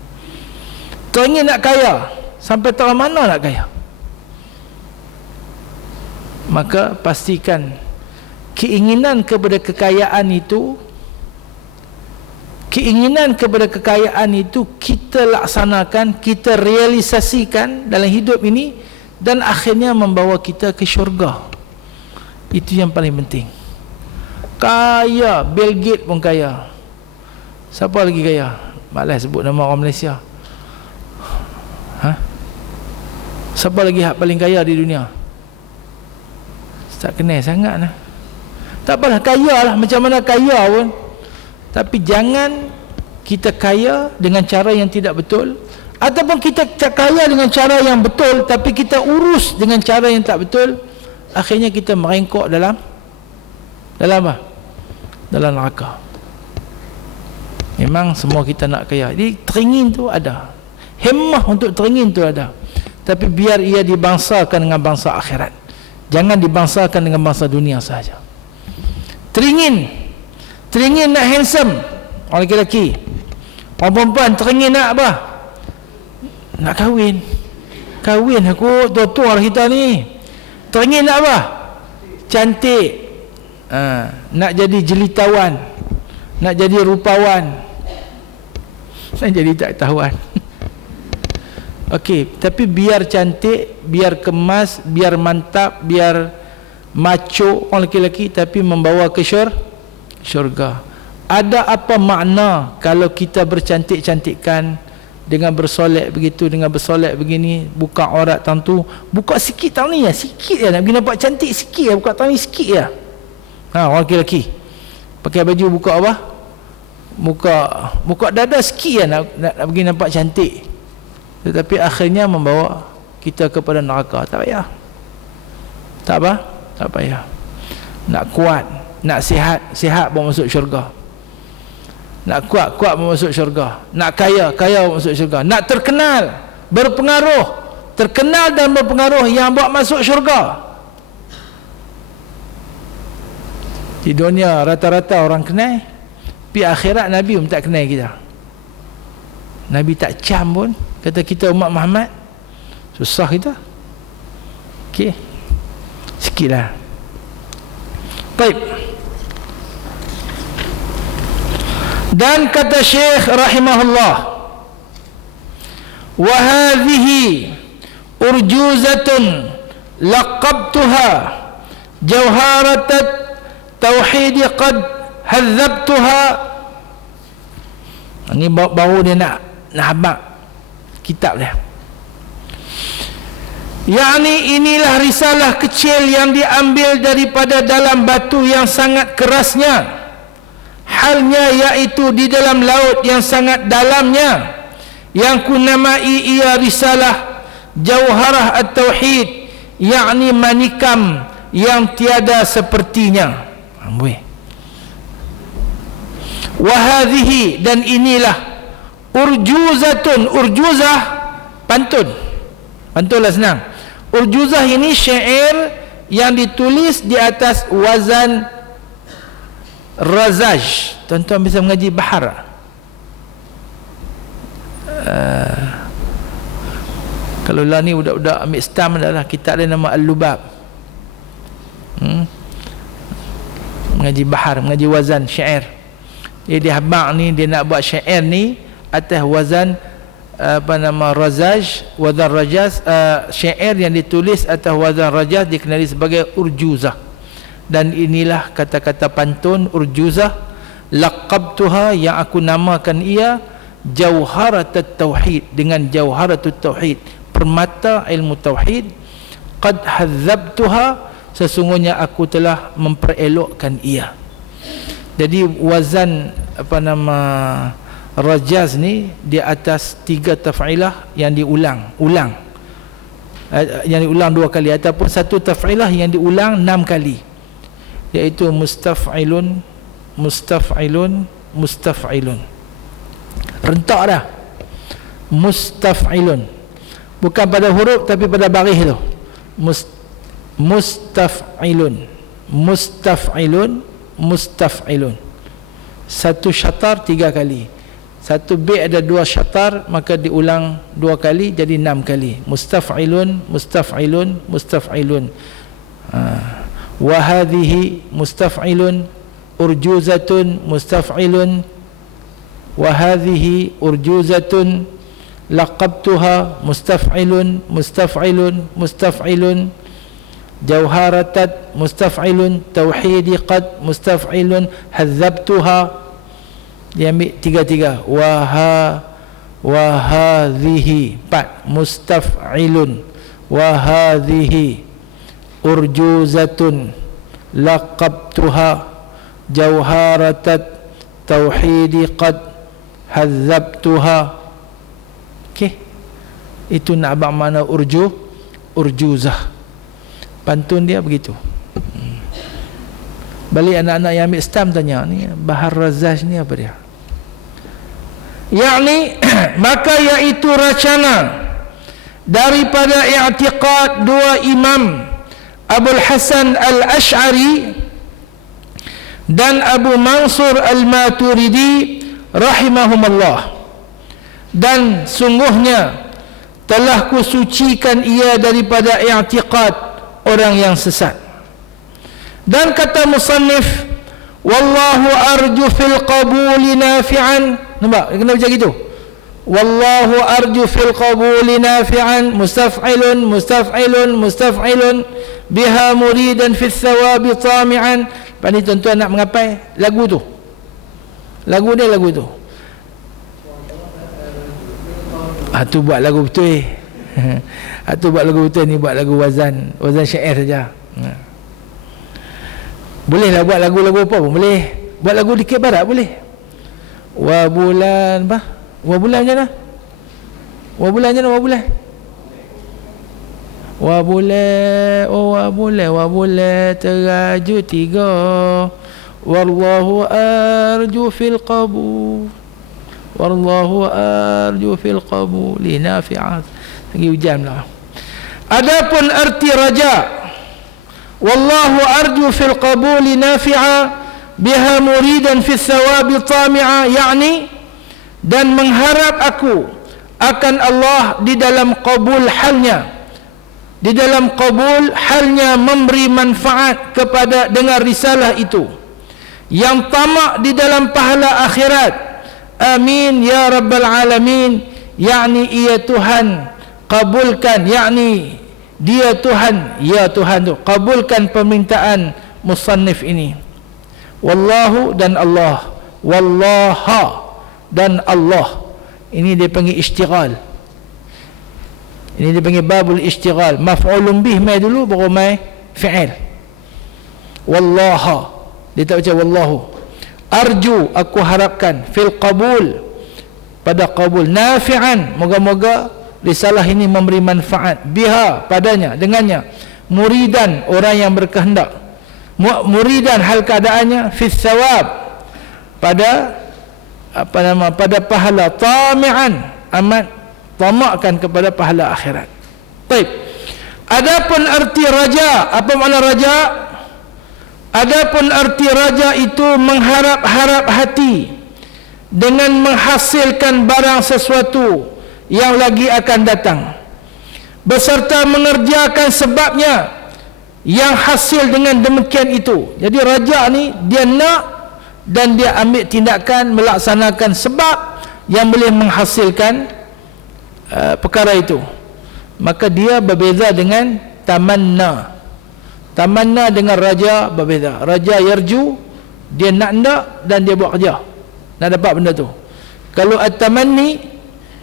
Teringin nak kaya, sampai tahun mana nak kaya? Maka pastikan keinginan kepada kekayaan itu kita laksanakan, kita realisasikan dalam hidup ini, dan akhirnya membawa kita ke syurga. Itu yang paling penting. Kaya, Bill Gates pun kaya. Siapa lagi kaya? Malas sebut nama orang Malaysia. Siapa lagi yang paling kaya di dunia? Tak kenal sangat lah. Tak apalah, kaya lah, macam mana kaya pun. Tapi jangan kita kaya dengan cara yang tidak betul, ataupun kita kaya dengan cara yang betul tapi kita urus dengan cara yang tak betul, akhirnya kita merengkok dalam apa? Dalam neraka. Memang semua kita nak kaya. Jadi teringin tu ada, himmah untuk teringin tu ada, tapi biar ia dibangsakan dengan bangsa akhirat, jangan dibangsakan dengan bangsa dunia sahaja. Teringin nak handsome, orang lelaki. Orang perempuan teringin nak apa? Nak kahwin aku tua-tua lah kita ni. Teringin nak apa? Cantik. Nak jadi jelitawan, nak jadi rupawan, nak jadi tak tahuan. Okey, tapi biar cantik, biar kemas, biar mantap, biar macho orang lelaki, tapi membawa ke syurga. Ada apa makna kalau kita bercantik-cantikkan dengan bersolek begitu, dengan bersolek begini, buka aurat tentu, buka sikit tahun ni ya, sikit ya, nak pergi nampak cantik sikit ya, buka tahun ni sikit ya. Orang lelaki pakai baju buka apa? Buka dada sikit ya, nak pergi nampak cantik. Tetapi akhirnya membawa kita kepada neraka. Tak payah. Tak payah. Nak kuat, nak sihat bawa masuk syurga. Nak kuat bawa masuk syurga. Nak kaya bawa masuk syurga. Nak terkenal, berpengaruh, terkenal dan berpengaruh yang bawa masuk syurga. Di dunia rata-rata orang kenal, tapi akhirat Nabi pun tak kenal kita. Nabi tak cam pun, kata kita umat Muhammad, susah kita. Okey, sikitlah. Baik. Dan kata Syekh rahimahullah, wa hadhihi urjuzatun laqabtuha jawharatat tauhid qad hadzabtuha. Ini baru dia nak habaq kitab dia. Yakni inilah risalah kecil yang diambil daripada dalam batu yang sangat kerasnya, halnya iaitu di dalam laut yang sangat dalamnya, yang ku namai ia risalah jauharah at-tauhid, yakni manikam yang tiada sepertinya. Wa hadhihi, dan inilah urjuzatun. Urjuzah pantun, pantun lah senang. Urjuzah ini syair yang ditulis di atas wazan razaj. Tuan-tuan bisa mengaji bahar. Kalau lah ni budak-budak ambil stam adalah kitab dia nama Al-Lubab. Mengaji bahar, mengaji wazan syair. Dia habaq ni, dia nak buat syair ni atas wazan razaj, wazan rajaz. Syair yang ditulis atas wazan rajaz dikenali sebagai urjuzah. Dan inilah kata-kata pantun urjuzah. Laqabtuha, yang aku namakan ia jauharatut tauhid, dengan jauharatut tauhid, permata ilmu tauhid. Qad hadzabtuha, sesungguhnya aku telah memperelokkan ia. Jadi wazan rajaz ni di atas 3 taf'ilah yang diulang, yang diulang 2 kali, ataupun 1 taf'ilah yang diulang 6 kali, iaitu mustaf'ilun, mustaf'ilun, mustaf'ilun. Rentak dah. Mustaf'ilun, bukan pada huruf tapi pada baris tu. Mustaf'ilun, mustaf'ilun, mustaf'ilun. 1 syatar 3 kali. 1 bait ada 2 syatar, maka diulang 2 kali jadi 6 kali. Mustaf'ilun, mustaf'ilun, mustaf'ilun. Wa hadhihi mustaf'ilun, urjuzatun, mustaf'ilun. Wa hadhihi urjuzatun, laqabtuha, mustaf'ilun, mustaf'ilun, mustaf'ilun. Jauharatat, mustaf'ilun. Tauhidi qad, mustaf'ilun. Hadzabtuha. Dia ambil 3-3. Wa hadhihi 4, mustaf'ilun. Wa hadhihi urjuzatun, laqabtuha, jauharatat, tauhidi qad, hadzabtuha. Okey, itu nak abang mana urjuzah. Pantun dia begitu. Balik anak-anak yang ambil stam tanya, ni bahar razaj ni apa dia? Yakni maka iaitu racana daripada i'tiqad 2 imam, Abul Hasan Al-Ash'ari dan Abu Mansur Al-Maturidi rahimahumullah. Dan sungguhnya telah kusucikan ia daripada i'tiqad orang yang sesat. Dan kata musannif, wallahu arju fil qabuli nafi'an. Nampak kena baca gitu, wallahu arju fil qabuli nafi'an, mustaf'ilun, mustaf'ilun, mustaf'ilun, biha muridan fil thawabi tami'an. Lepas ni tuan-tuan nak mengapai lagu tu, lagu dia lagu tu. Tu buat lagu betul. Tu buat lagu betul, ni buat lagu wazan syair saja. Bolehlah buat lagu-lagu apa pun boleh. Buat lagu dikit barat boleh. Wa bulan bah. Wa bulan macam mana? Wa bulan macam mana? Wa bulan. Wa bulan, oh wa bulan, wa bulan teraju 3. Wallahu arju fil qabul. Wallahu arju fil qabul nafi'at. Lagi hujan lah. Adapun arti raja, wallahu arju fil qabuli nafi'a, biha muridan fil thawabi tami'a, yakni dan mengharap aku akan Allah di dalam qabul halnya, di dalam qabul halnya memberi manfaat kepada dengan risalah itu, yang tamak di dalam pahala akhirat. Amin ya rabbal alamin. Yakni ia Tuhan kabulkan, yakni dia Tuhan, ya Tuhan tu kabulkan permintaan musannif ini. Wallahu dan Allah, wallaha dan Allah. Ini dia panggil istighal. Ini dia panggil babul istighal. Maf'ulun bih mai dulu baru mai fi'il. Wallaha, dia tak baca wallahu. Arju, aku harapkan, fil qabul, pada qabul, nafi'an, moga-moga risalah ini memberi manfaat biha padanya, dengannya, muridan orang yang berkehendak, muridan hal keadaannya, fi thawab pada pada pahala, tami'an amat tamakkan kepada pahala akhirat. Baik. Adapun arti raja, apa makna raja? Adapun arti raja itu mengharap-harap hati dengan menghasilkan barang sesuatu yang lagi akan datang, beserta mengerjakan sebabnya yang hasil dengan demikian itu. Jadi raja ni dia nak dan dia ambil tindakan melaksanakan sebab yang boleh menghasilkan perkara itu. Maka dia berbeza dengan tamanna. Tamanna dengan raja berbeza. Raja yarju, dia nak dan dia buat kerja nak dapat benda tu. Kalau at-tamanni,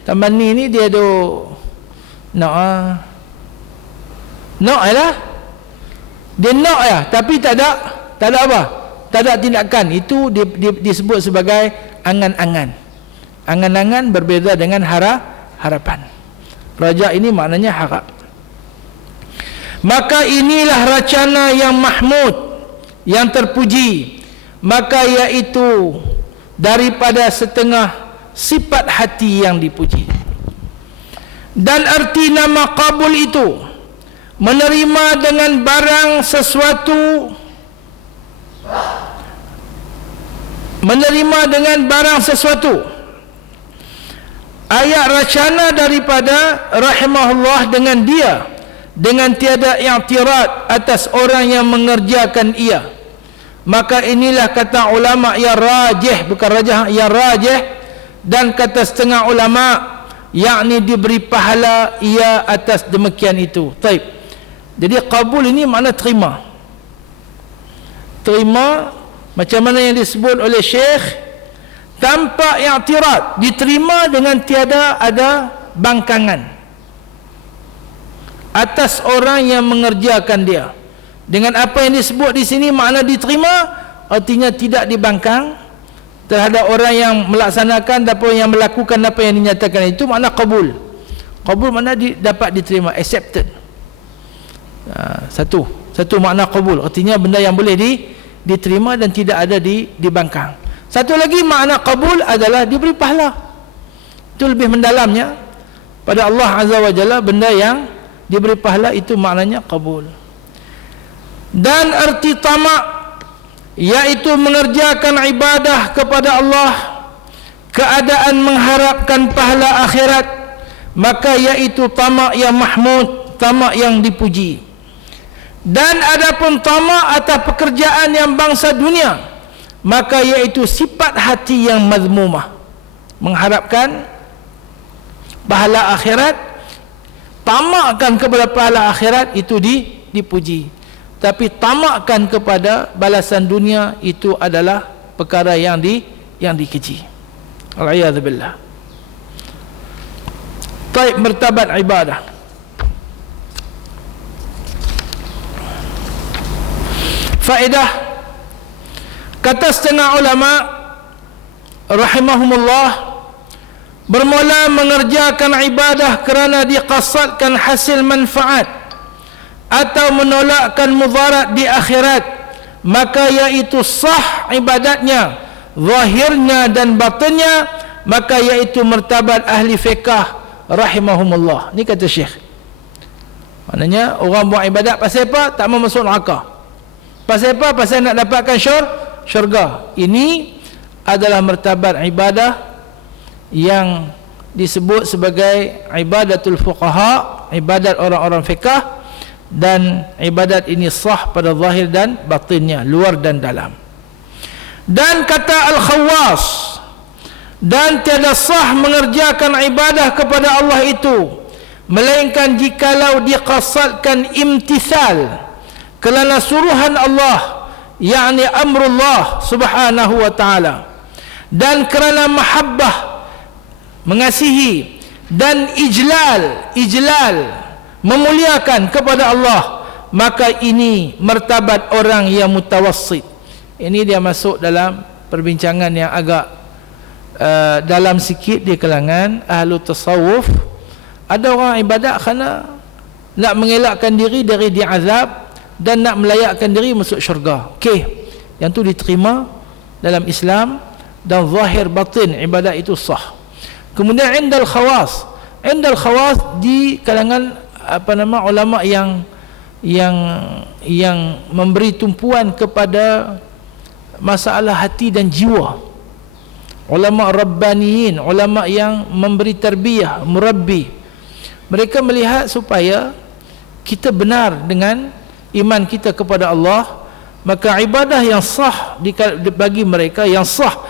tamanni ni dia tu nak lah, dia nak ya, tapi tak ada apa, tak ada tindakan. Itu disebut sebagai angan-angan. Angan-angan berbeza dengan harapan. Raja ini maknanya harap. Maka inilah racana yang mahmud, yang terpuji, maka iaitu daripada setengah sifat hati yang dipuji. Dan arti nama qabul itu menerima dengan barang sesuatu, menerima dengan barang sesuatu. Ayat racana daripada rahimahullah dengan dia, dengan tiada i'tirad atas orang yang mengerjakan ia. Maka inilah kata ulama yang rajih, bukan rajah, yang rajih, dan kata setengah ulama yakni diberi pahala ia atas demikian itu. Taib. Jadi qabul ini makna terima. Terima macam mana yang disebut oleh Syekh, tanpa i'tirad, diterima dengan tiada ada bangkangan atas orang yang mengerjakan dia. Dengan apa yang disebut di sini makna diterima, artinya tidak dibangkang terhadap orang yang melaksanakan ataupun yang melakukan apa yang dinyatakan. Itu makna qabul. Qabul makna dapat diterima, accepted. Satu makna qabul, artinya benda yang boleh diterima dan tidak ada dibangkang. Satu lagi makna qabul adalah diberi pahala. Itu lebih mendalamnya. Pada Allah Azza wa Jalla, benda yang diberi pahala itu maknanya qabul. Dan arti tamak, yaitu mengerjakan ibadah kepada Allah keadaan mengharapkan pahala akhirat, maka yaitu tamak yang mahmud, tamak yang dipuji. Dan adapun tamak atas pekerjaan yang bangsa dunia, maka yaitu sifat hati yang mazmumah, mengharapkan pahala akhirat, tamakkan kepada pahala akhirat itu dipuji. Tapi tamakkan kepada balasan dunia itu adalah perkara yang dikeji. Al-'iyadzubillah. Taib martabat ibadah. Faedah, kata setengah ulama rahimahumullah, bermula mengerjakan ibadah kerana diqasadkan hasil manfaat atau menolakkan mudarat di akhirat, maka iaitu sah ibadatnya, zahirnya dan batinnya, maka iaitu martabat ahli fiqh rahimahumullah. Ni kata Syekh. Maknanya orang buat ibadat pasal apa? Tak mau masuk neraka. Pasal apa? Pasal nak dapatkan syurga. Ini adalah martabat ibadah yang disebut sebagai ibadatul fuqaha, ibadat orang-orang fiqh. Dan ibadat ini sah pada zahir dan batinnya, luar dan dalam. Dan kata Al-Khawwas, dan tiada sah mengerjakan ibadah kepada Allah itu melainkan jikalau diqasadkan imtithal kerana suruhan Allah, yakni amrullah subhanahu wa ta'ala, dan kerana mahabbah, mengasihi, dan ijlal, memuliakan kepada Allah, maka ini martabat orang yang mutawassit. Ini dia masuk dalam perbincangan yang agak dalam sikit di kalangan ahlu tasawuf Ada orang ibadat kerana nak mengelakkan diri dari diazab dan nak melayakkan diri masuk syurga. Okey, yang tu diterima dalam Islam dan zahir batin ibadat itu sah. Kemudian indal khawas di kalangan ulama yang memberi tumpuan kepada masalah hati dan jiwa, ulama rabbaniyin, ulama yang memberi tarbiyah, murabbi. Mereka melihat supaya kita benar dengan iman kita kepada Allah, maka ibadah yang sah bagi mereka, yang sah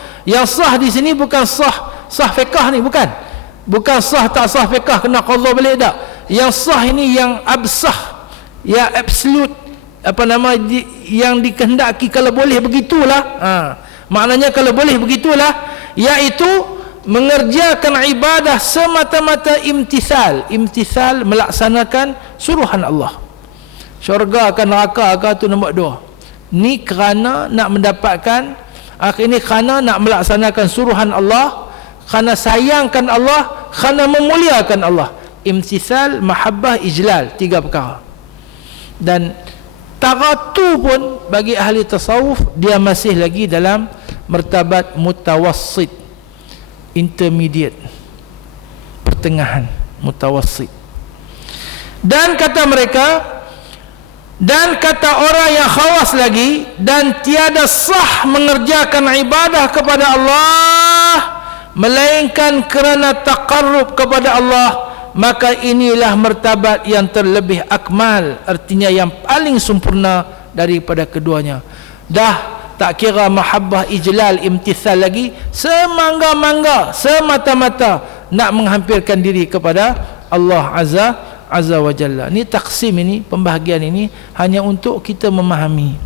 di sini bukan sah fiqh ni, bukan sah tak sah fiqh kena qadha balik tak. Yang sah ini yang absah, yang absolute, yang dikehendaki kalau boleh begitulah. Maknanya kalau boleh begitulah, iaitu mengerjakan ibadah semata-mata imtithal, melaksanakan suruhan Allah. Syurga ke neraka ke, tu nombor 2. Ni kerana nak mendapatkan, ini kerana nak melaksanakan suruhan Allah, kerana sayangkan Allah, kerana memuliakan Allah. Imtithal, mahabbah, ijlal, 3 perkara. Dan taratu pun bagi ahli tasawuf dia masih lagi dalam martabat mutawassit, intermediate, pertengahan, mutawassit. Dan kata mereka, dan kata orang yang khawas lagi, dan tiada sah mengerjakan ibadah kepada Allah melainkan kerana taqarrub kepada Allah, maka inilah martabat yang terlebih akmal, artinya yang paling sempurna daripada keduanya. Dah tak kira mahabbah, ijlal, imtithal lagi, semangga-mangga, semata-mata nak menghampirkan diri kepada Allah Azza wa Jalla. Ini taksim, ini pembahagian ini hanya untuk kita memahami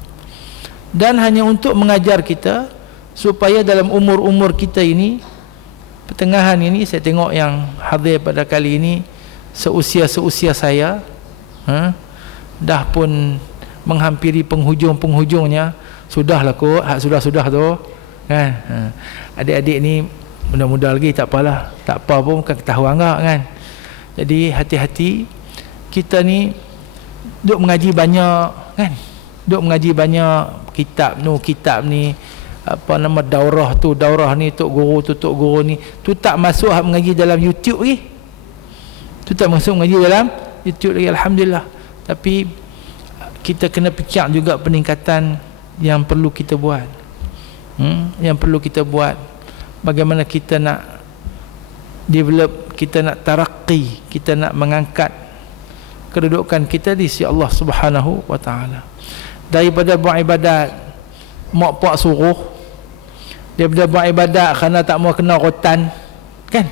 dan hanya untuk mengajar kita supaya dalam umur-umur kita ini, pertengahan ini, saya tengok yang hadir pada kali ini seusia saya, dah pun menghampiri penghujung-penghujungnya. Sudahlah kot, sudah tu kan. Adik-adik ni muda-muda lagi, tak apalah, tak apa pun bukan ketahuan kan. Jadi hati-hati, kita ni duk mengaji banyak kan, duk mengaji banyak kitab ni, daurah ni, tok guru ni, tu tak masuk mengaji dalam YouTube lagi, tu tak masuk mengaji dalam YouTube lagi, alhamdulillah. Tapi kita kena fikir juga peningkatan yang perlu kita buat, yang perlu kita buat, bagaimana kita nak develop, kita nak tarakki, kita nak mengangkat kedudukan kita di sisi Allah Subhanahu wa taala. Daripada buat ibadat mak pak suruh, daripada buat ibadat kerana tak mau kena rotan kan.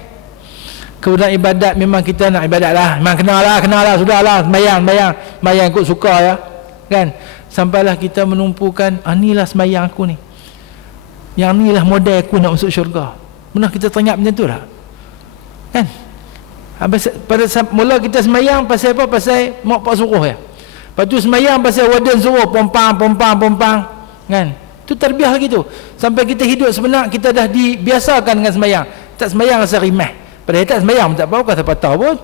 Kemudian ibadat memang kita nak ibadat lah, memang kenalah, sudahlah, bayang ikut suka ya kan. Sampailah kita menumpukan, inilah sembahyang aku ni, yang ni lah modal aku nak masuk syurga. Pernah kita tanya macam tu lah kan. Pada mula kita sembahyang pasal apa? Pasal mak pak suruh ya. Lepas tu sembahyang pasal wadan suruh, pompang kan. Tu terbiah lagi tu. Sampai kita hidup sebenar, kita dah dibiasakan dengan sembahyang. Tak sembahyang rasa rimah, padahal tak sembahyang tak apa, kata patah pun.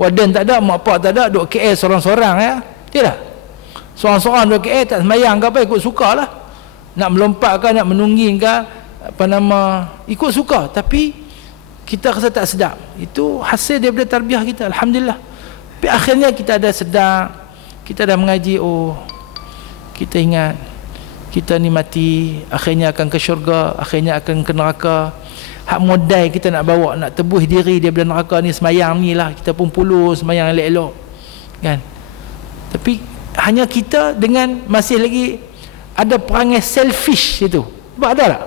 Wadan tak ada, mak pak tak ada, duduk KL sorang-sorang ya. Tidak, seorang-seorang duduk KL tak sembahyang ke apa, ikut suka lah. Nak melompat ke, nak menungging ke, ikut suka. Tapi kita rasa tak sedap. Itu hasil daripada tarbiyah kita, alhamdulillah. Tapi akhirnya kita ada sedar, kita dah mengaji, kita ingat kita ni mati, akhirnya akan ke syurga, akhirnya akan ke neraka. Hak modal kita nak bawa, nak tebus diri daripada neraka ni, semayang ni lah. Kita pun puluh semayang elok-elok kan. Tapi hanya kita dengan masih lagi ada perangai selfish itu. Sebab ada tak?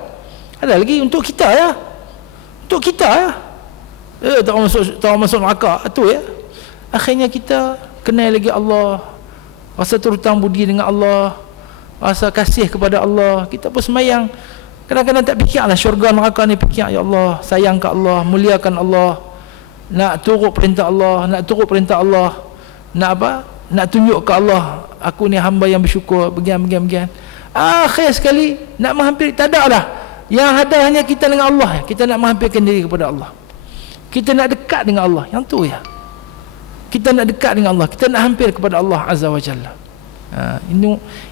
Ada lagi untuk kita ya, untuk kita ya. Tak masuk neraka tu ya. Akhirnya kita kenal lagi Allah, rasa terhutang budi dengan Allah, rasa kasih kepada Allah. Kita pun semayang, kadang-kadang tak fikirlah syurga neraka ni, fikir ya Allah, sayang ke Allah, muliakan Allah, nak turut perintah Allah, nak apa? Nak tunjuk ke Allah, aku ni hamba yang bersyukur, bagian. Akhir sekali nak menghampiri, tak ada dah. Yang ada hanya kita dengan Allah. Kita nak menghampirkan diri kepada Allah, kita nak dekat dengan Allah. Yang tu ya. Kita nak dekat dengan Allah, kita nak hampir kepada Allah Azza wa Jalla.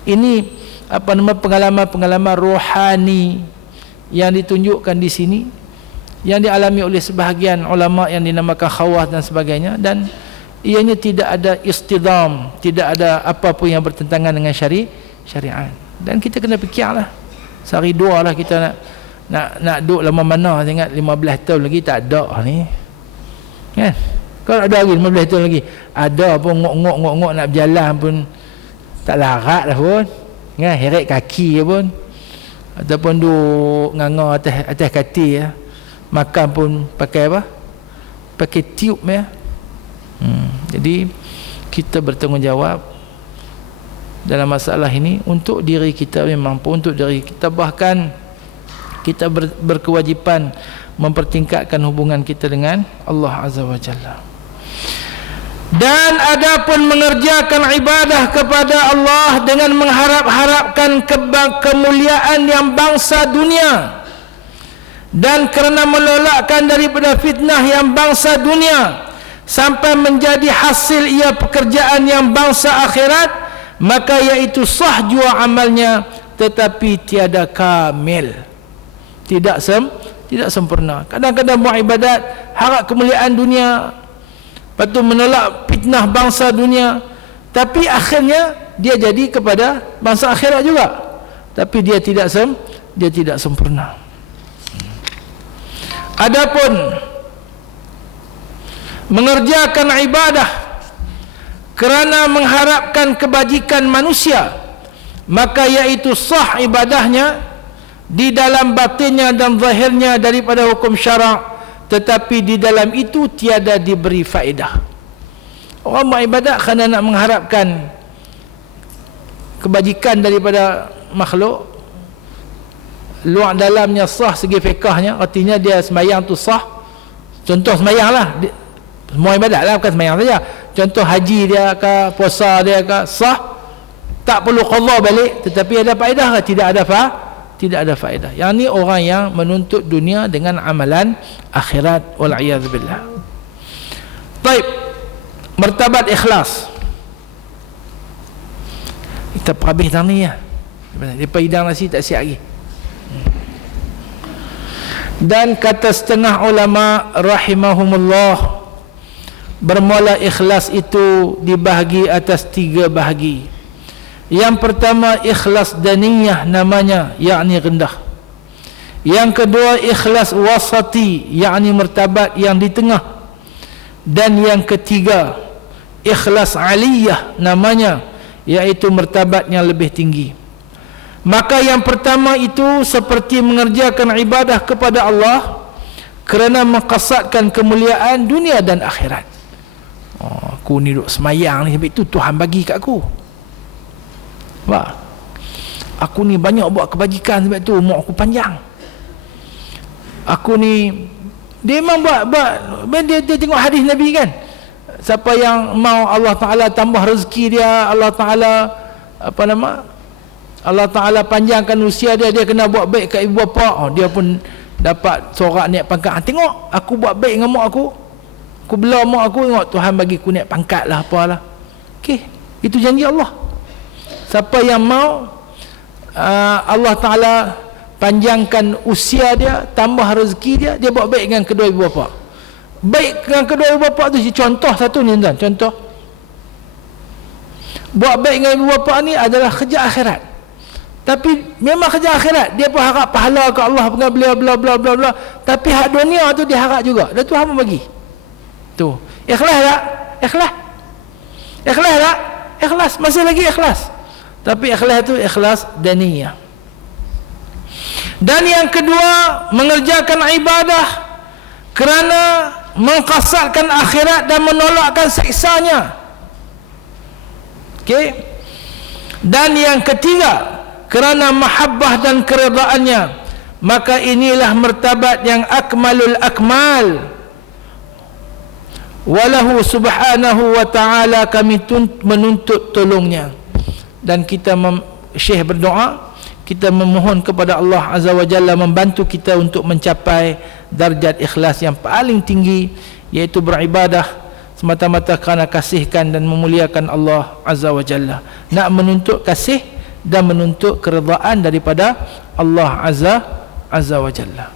Ini apa nama pengalaman-pengalaman rohani yang ditunjukkan di sini, yang dialami oleh sebahagian ulama yang dinamakan khawas dan sebagainya, dan ianya tidak ada istidam, tidak ada apa pun yang bertentangan dengan syariat. Dan kita kena fikirlah, sehari dua lah kita nak duduk lama mana. Ingat 15 tahun lagi tak ada ni kan. Kalau ada lagi 15 tahun lagi, ada pun ngok-ngok nak berjalan pun tak larat dah pun kan, heret kaki pun, ataupun duduk nganga atas katil ya. Makan pun pakai apa? Pakai tiup ya. Jadi kita bertanggungjawab dalam masalah ini untuk diri kita, memang pun untuk diri kita, bahkan kita berkewajipan mempertingkatkan hubungan kita dengan Allah Azza wa Jalla. Dan adapun mengerjakan ibadah kepada Allah dengan mengharap-harapkan kemuliaan yang bangsa dunia, dan kerana melolakkan daripada fitnah yang bangsa dunia sampai menjadi hasil ia pekerjaan yang bangsa akhirat, maka iaitu sah jua amalnya, tetapi tiada kamil, tidak sempurna. Kadang-kadang buat ibadat harap kemuliaan dunia, lepas tu menolak fitnah bangsa dunia, tapi akhirnya dia jadi kepada bangsa akhirat juga, tapi dia tidak sempurna. Adapun mengerjakan ibadah kerana mengharapkan kebajikan manusia, maka iaitu sah ibadahnya di dalam batinnya dan zahirnya daripada hukum syarak, tetapi di dalam itu tiada diberi faedah. Orang buat ibadat kerana nak mengharapkan kebajikan daripada makhluk, luar dalamnya sah segi fiqahnya, artinya dia sembahyang tu sah. Contoh sembahyang lah, semua ibadat lah, bukan sembahyang saja. Contoh haji dia ke, puasa dia ke, sah, tak perlu qadha balik, tetapi ada faedah ke? Tidak ada faedah. Yang ni orang yang menuntut dunia dengan amalan akhirat, wal'iyadzubillah. Baik, martabat ikhlas kita habis tang ni ya. Lepas hidang nasi tak siap lagi. Dan kata setengah ulama rahimahumullah, bermula ikhlas itu dibahagi atas 3 bahagi. Yang pertama ikhlas daniyah namanya, yakni rendah. Yang kedua ikhlas wasati, yakni martabat yang di tengah. Dan yang ketiga ikhlas aliyah namanya, iaitu martabat yang lebih tinggi. Maka yang pertama itu seperti mengerjakan ibadah kepada Allah kerana mengqasadkan kemuliaan dunia dan akhirat. Aku ni duk semayang ni, sebab itu Tuhan bagi kat aku. Wah, aku ni banyak buat kebajikan, sebab tu umur aku panjang. Aku ni, dia memang dia tengok hadis Nabi kan, siapa yang mau Allah Ta'ala tambah rezeki dia, Allah Ta'ala Allah Ta'ala panjangkan usia dia, dia kena buat baik kat ibu bapa. Dia pun dapat sorak naik pangkat. Tengok aku buat baik dengan mak aku bela mak aku, tengok Tuhan bagi aku naik pangkat lah, apalah. Okey, itu janji Allah. Siapa yang mau Allah Ta'ala panjangkan usia dia, tambah rezeki dia, dia buat baik dengan kedua ibu bapa. Baik dengan kedua ibu bapa tu contoh satu ni tuan, contoh buat baik dengan ibu bapa ni adalah kerja akhirat. Tapi memang kerja akhirat, dia pun harap pahala ke Allah, bla bla bla bla bla, tapi hak dunia tu dia harap juga, dan Tuhan pun bagi. Tu ikhlas tak? Ikhlas tak? Ikhlas, masih lagi ikhlas. Tapi ikhlas tu ikhlas daniyah. Dan yang kedua mengerjakan ibadah kerana mengqasadkan akhirat dan menolakkan siksanya. Okey. Dan yang ketiga kerana mahabbah dan keredaannya, maka inilah martabat yang akmalul akmal. Walahu subhanahu wa ta'ala, kami menuntut tolongnya. Dan kita Syekh berdoa, kita memohon kepada Allah Azza wa Jalla membantu kita untuk mencapai darjat ikhlas yang paling tinggi, iaitu beribadah semata-mata kerana kasihkan dan memuliakan Allah Azza wa Jalla. Nak menuntut kasih dan menuntut keredaan daripada Allah Azza wa Jalla.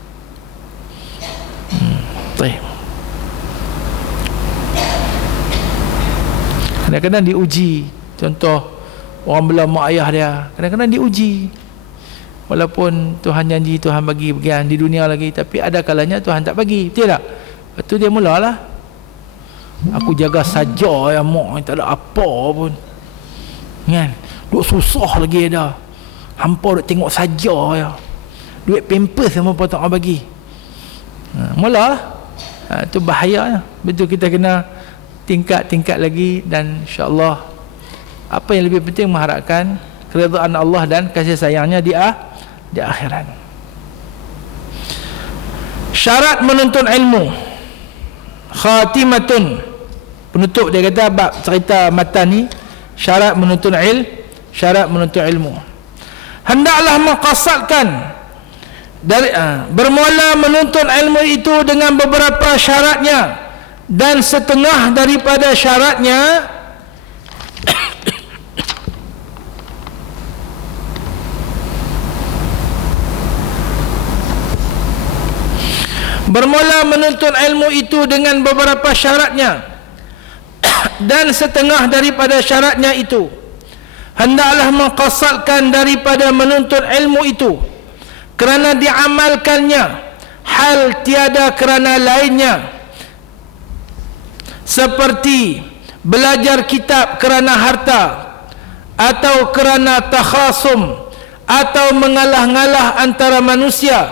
Baik. Kadang-kadang diuji. Contoh, orang belah mak ayah dia, kadang-kadang diuji. Walaupun Tuhan janji, Tuhan bagi bagian di dunia lagi, tapi ada kalanya Tuhan tak bagi. Betul tak? Lepas tu dia mulalah, aku jaga saja ya mak, tak ada apa pun. Kan? Duk susah lagi dah. Hampa duk tengok saja ya. Duit pampers semua pun tak bagi. Mulalah. Tu bahaya. Betul, kita kena tingkat-tingkat lagi, dan insya-Allah apa yang lebih penting mengharapkan keredaan Allah dan kasih sayangnya di akhirat. Syarat menuntut ilmu. Khatimatun. Penutup dia kata bab cerita matan ni, syarat menuntut ilmu. Hendaklah mengqasadkan dari bermula menuntut ilmu itu dengan beberapa syaratnya, dan setengah daripada syaratnya bermula menuntut ilmu itu dengan beberapa syaratnya dan setengah daripada syaratnya itu hendaklah mengqasadkan daripada menuntut ilmu itu kerana diamalkannya, hal tiada kerana lainnya, seperti belajar kitab kerana harta, atau kerana takhasum, atau mengalah-ngalah antara manusia,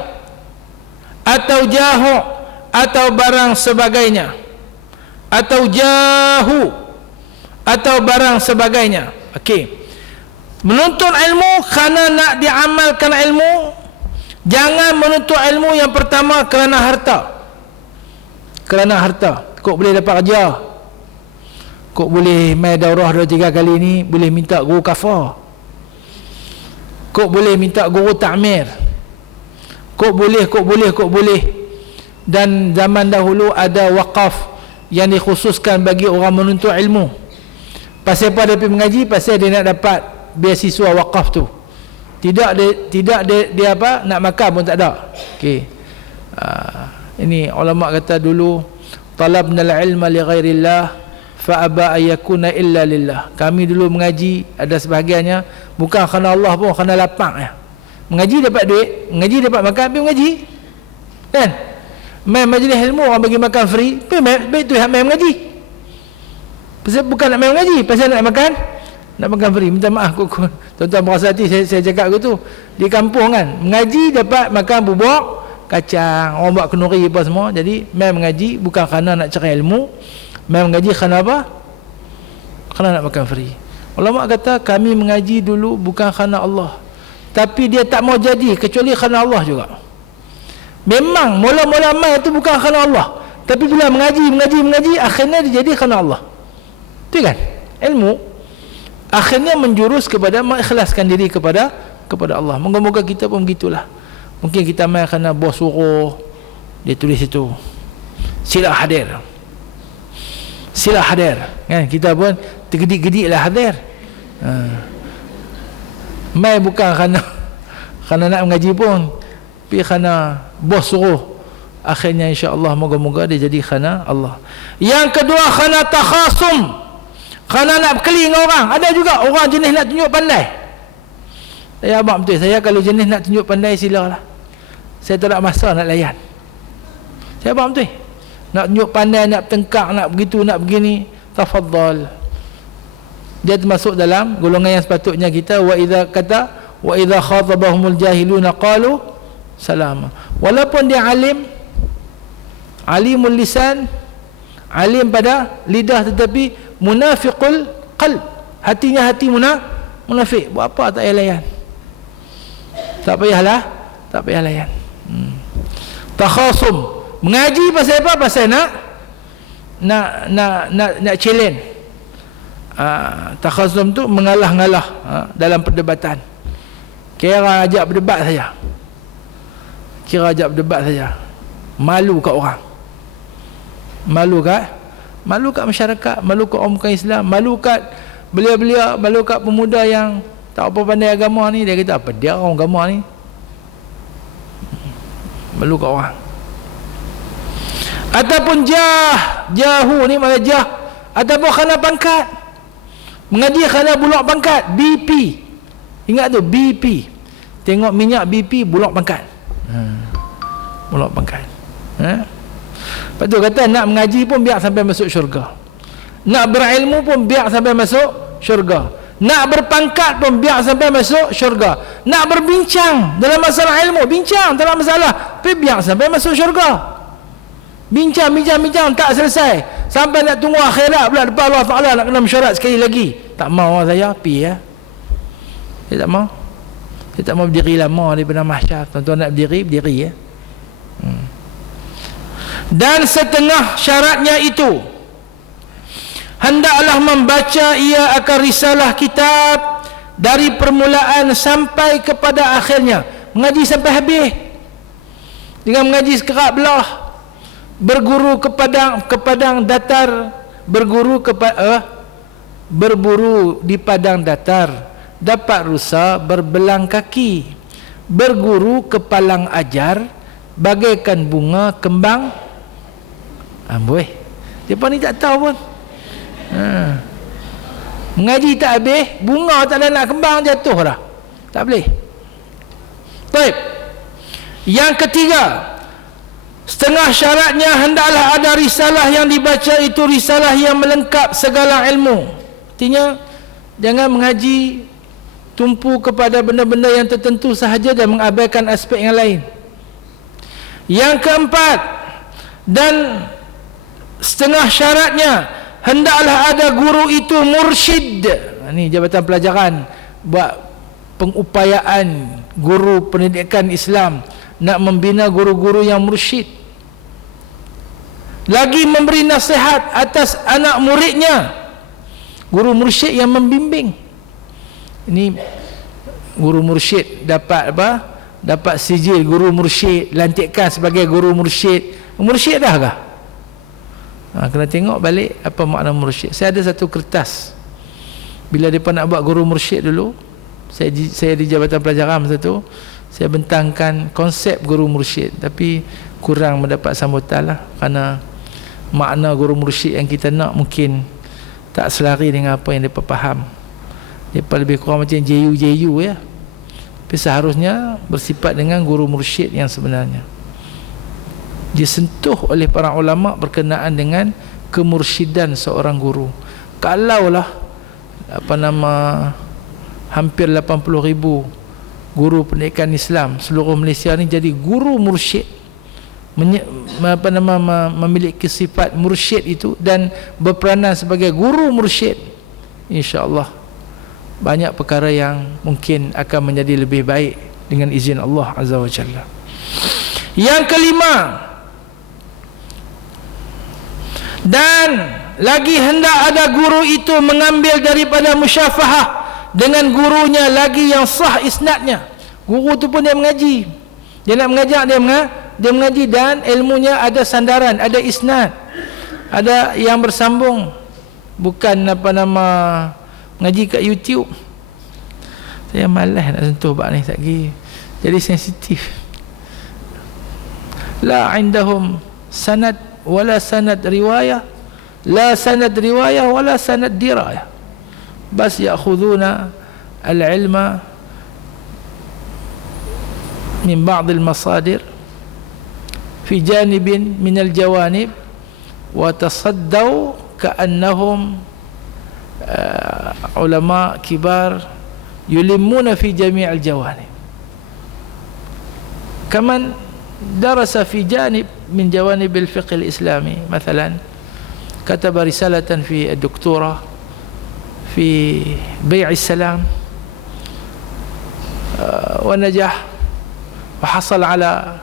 atau jahu, atau barang sebagainya, atau jahu, atau barang sebagainya. Okey, menuntut ilmu kerana nak diamalkan ilmu. Jangan menuntut ilmu yang pertama kerana harta. Kerana harta, kok boleh dapat kerja, kok boleh mai daurah 2-3 kali ni, boleh minta guru kafar, kok boleh minta guru ta'mir, kok boleh. Dan zaman dahulu ada wakaf yang dikhususkan bagi orang menuntut ilmu. Pasal apa dia pergi mengaji? Pasal dia nak dapat beasiswa wakaf tu. Tidak dia apa, nak makan pun tak ada. Okey. Ini ulama kata dulu, talabna al-ilma li ghairillah fa aba ayakuna illa lillah. Kami dulu mengaji, ada sebahagiannya bukan kerana Allah pun, kerana lapang ya. Mengaji dapat duit, mengaji dapat makan, pergi mengaji. Kan? Main majlis ilmu orang bagi makan free, baik tu hak main mengaji. Pasal bukan nak main mengaji, pasal nak makan free. Minta maaf tuan-tuan berasa hati saya cakap gitu. Di kampung kan, mengaji dapat makan bubuk kacang, orang buat kenduri apa semua. Jadi main mengaji bukan kerana nak cari ilmu, main mengaji kerana apa? Kerana nak makan free. Ulama kata kami mengaji dulu bukan kerana Allah, tapi dia tak mau jadi kecuali kerana Allah juga. Memang mula-mula main itu bukan kerana Allah, tapi bila mengaji akhirnya dia jadi kerana Allah. Itu kan ilmu akhirnya menjurus kepada mengikhlaskan diri kepada Allah. Moga-moga kita pun begitulah. Mungkin kita main kerana bos suruh, dia tulis itu sila hadir kan, kita pun tergedik-gedik lah hadir. Main bukan kerana nak mengaji pun, tapi kerana bos suruh. Akhirnya insya-Allah moga-moga dia jadi kerana Allah. Yang kedua kerana takhasum, kerana nak berkeli dengan orang. Ada juga orang jenis nak tunjuk pandai. Saya abang betul, saya kalau jenis nak tunjuk pandai silalah. Saya tak ada masa nak layan. Saya abang betul. Nak tunjuk pandai, nak bertengkak, nak begitu, nak begini, tafadhal. Dia termasuk dalam golongan yang sepatutnya kita wa idza khatabahumul jahiluna qalu salama. Walaupun dia alimul lisan, alim pada lidah, tetapi munafiqul qalb, hatinya hati munafik. Buat apa tak payah layan. Tak payah layan. Takhasum, mengaji pasal apa? Pasal nak challenge. Takhasum tu mengalah-ngalah dalam perdebatan. Kira ajak berdebat saja. Malu kat orang. malu kat masyarakat, malu kat orang bukan Islam, malu kat belia-belia, malu kat pemuda yang tak apa pandai agama ni. Dia kata apa dia orang agama ni, malu kat orang. Ataupun jahu ni malah jah, ataupun kerana pangkat, mengaji kerana bulak pangkat, BP. Ingat tu, BP. Tengok minyak BP, bulak pangkat. Bulak pangkat. Lepas tu kata nak mengaji pun biar sampai masuk syurga, nak berilmu pun biar sampai masuk syurga, nak berpangkat pun biar sampai masuk syurga, nak berbincang dalam masalah ilmu, bincang tak ada masalah, tapi biar sampai masuk syurga. Bincang tak selesai, sampai nak tunggu akhirat pula depan Allah Ta'ala nak kena mesyuarat sekali lagi. Tak mau saya pi ya. Saya tak mau. Saya tak mau berdiri lama daripada mahsyar. Tuan-tuan nak berdiri ya. Dan setengah syaratnya itu, hendaklah membaca ia akan risalah kitab dari permulaan sampai kepada akhirnya. Mengaji sampai habis. Dengan mengaji sekerak belah, berguru ke padang datar, berburu di padang datar, dapat rusa berbelang kaki, berguru ke palang ajar, bagaikan bunga kembang. Amboi, depa ni tak tahu pun. Mengaji tak habis, bunga tak ada nak kembang, jatuh dah. Tak boleh. Baik. Yang ketiga, setengah syaratnya hendaklah ada risalah yang dibaca itu risalah yang melengkap segala ilmu. Artinya jangan mengaji tumpu kepada benda-benda yang tertentu sahaja dan mengabaikan aspek yang lain. Yang keempat, dan setengah syaratnya hendaklah ada guru itu mursyid. Ini Jabatan Pelajaran buat pengupayaan guru pendidikan Islam, nak membina guru-guru yang mursyid, lagi memberi nasihat atas anak muridnya, guru mursyid yang membimbing. Ini guru mursyid dapat apa? Dapat sijil guru mursyid, lantikkan sebagai guru mursyid. Mursyid dah kah? Kena tengok balik apa makna mursyid. Saya ada satu kertas, bila mereka nak buat guru mursyid dulu, saya di Jabatan Pelajaran masa tu, saya bentangkan konsep guru mursyid, tapi kurang mendapat sambutan lah, kerana makna guru mursyid yang kita nak mungkin tak selari dengan apa yang mereka faham. Mereka lebih kurang macam JU ya, tapi seharusnya bersifat dengan guru mursyid yang sebenarnya, disentuh oleh para ulama berkenaan dengan kemursyidan seorang guru. Kalaulah hampir 80,000 guru pendidikan Islam seluruh Malaysia ni jadi guru mursyid, memiliki sifat mursyid itu dan berperanan sebagai guru mursyid, insya-Allah banyak perkara yang mungkin akan menjadi lebih baik dengan izin Allah Azza wa Jalla. Yang kelima, dan lagi hendak ada guru itu mengambil daripada musyafahah dengan gurunya lagi yang sah isnadnya. Guru tu pun dia mengaji, dia nak mengajar, dia mengaji, dan ilmunya ada sandaran, ada isnad, ada yang bersambung, bukan mengaji kat YouTube. Saya malas nak sentuh bab ni tak lagi, jadi sensitif. La indahum sanad wala sanad riwayah, la sanad riwayah wala sanad dirayah, bas ya'khuduna al-ilma min ba'd al-masadir fi janibin min al-jawanib wa tasaddaw ka'annahum ulama kibar yulimmuna fi jami' al-jawanib, kaman darasa fi janib min jawanib al-fiqh al-islami. مثلا كتب رسالة في الدكتوراه في بيع السلام ونجح وحصل على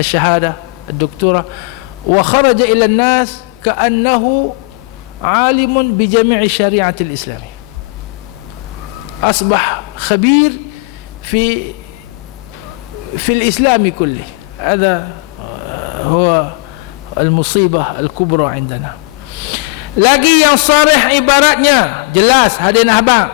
الشهادة الدكتوراه وخرج إلى الناس كأنه عالم بجميع الشريعة الإسلامية، أصبح خبير في الإسلام كله. هذا al-musibah al-kubra indana. Lagi yang sarih ibaratnya jelas hadirin ahbab,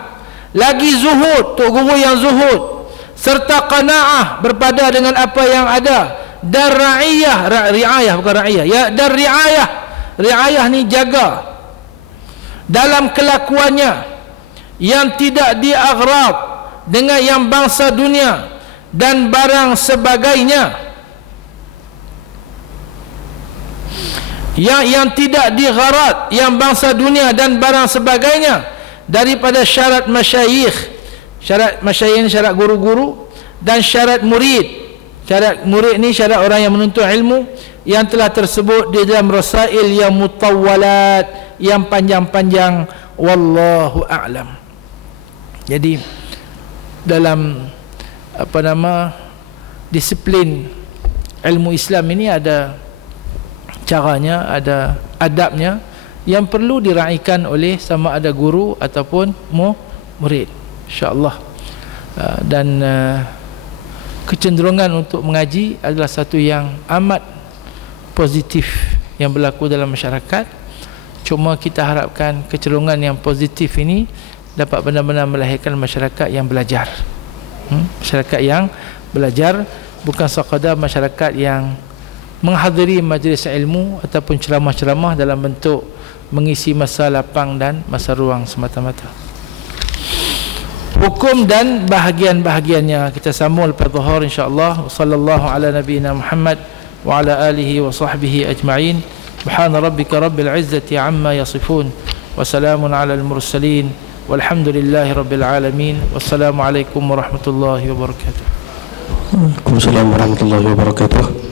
lagi zuhud, tok guru yang zuhud serta qanaah berpada dengan apa yang ada, dan riayah bukan raiyah ya, dan riayah ni jaga dalam kelakuannya yang tidak diaghrab dengan yang bangsa dunia dan barang sebagainya, yang tidak digharat yang bangsa dunia dan barang sebagainya daripada syarat masyayikh. Syarat masyayikh ni syarat guru-guru, dan syarat murid. Syarat murid ni syarat orang yang menuntut ilmu yang telah tersebut di dalam rasail yang mutawwalat, yang panjang-panjang. Wallahu a'lam. Jadi dalam disiplin ilmu Islam ini ada caranya, ada adabnya yang perlu diraikan oleh sama ada guru ataupun murid, insya-Allah. Dan kecenderungan untuk mengaji adalah satu yang amat positif yang berlaku dalam masyarakat. Cuma kita harapkan kecenderungan yang positif ini dapat benar-benar melahirkan masyarakat yang belajar. Masyarakat yang belajar, bukan sekadar masyarakat yang menghadiri majlis ilmu ataupun ceramah-ceramah dalam bentuk mengisi masa lapang dan masa ruang semata-mata. Hukum dan bahagian-bahagiannya kita sambung lepas zuhur insya-Allah. Sallallahu ala nabiyyina Muhammad wa ala alihi wa sahbihi ajma'in. Subhana rabbika rabbil izzati amma yasifun wa salamun ala al-mursalin walhamdulillahi rabbil alamin. Wassalamu alaikum warahmatullahi wabarakatuh. Waalaikumsalam warahmatullahi wabarakatuh.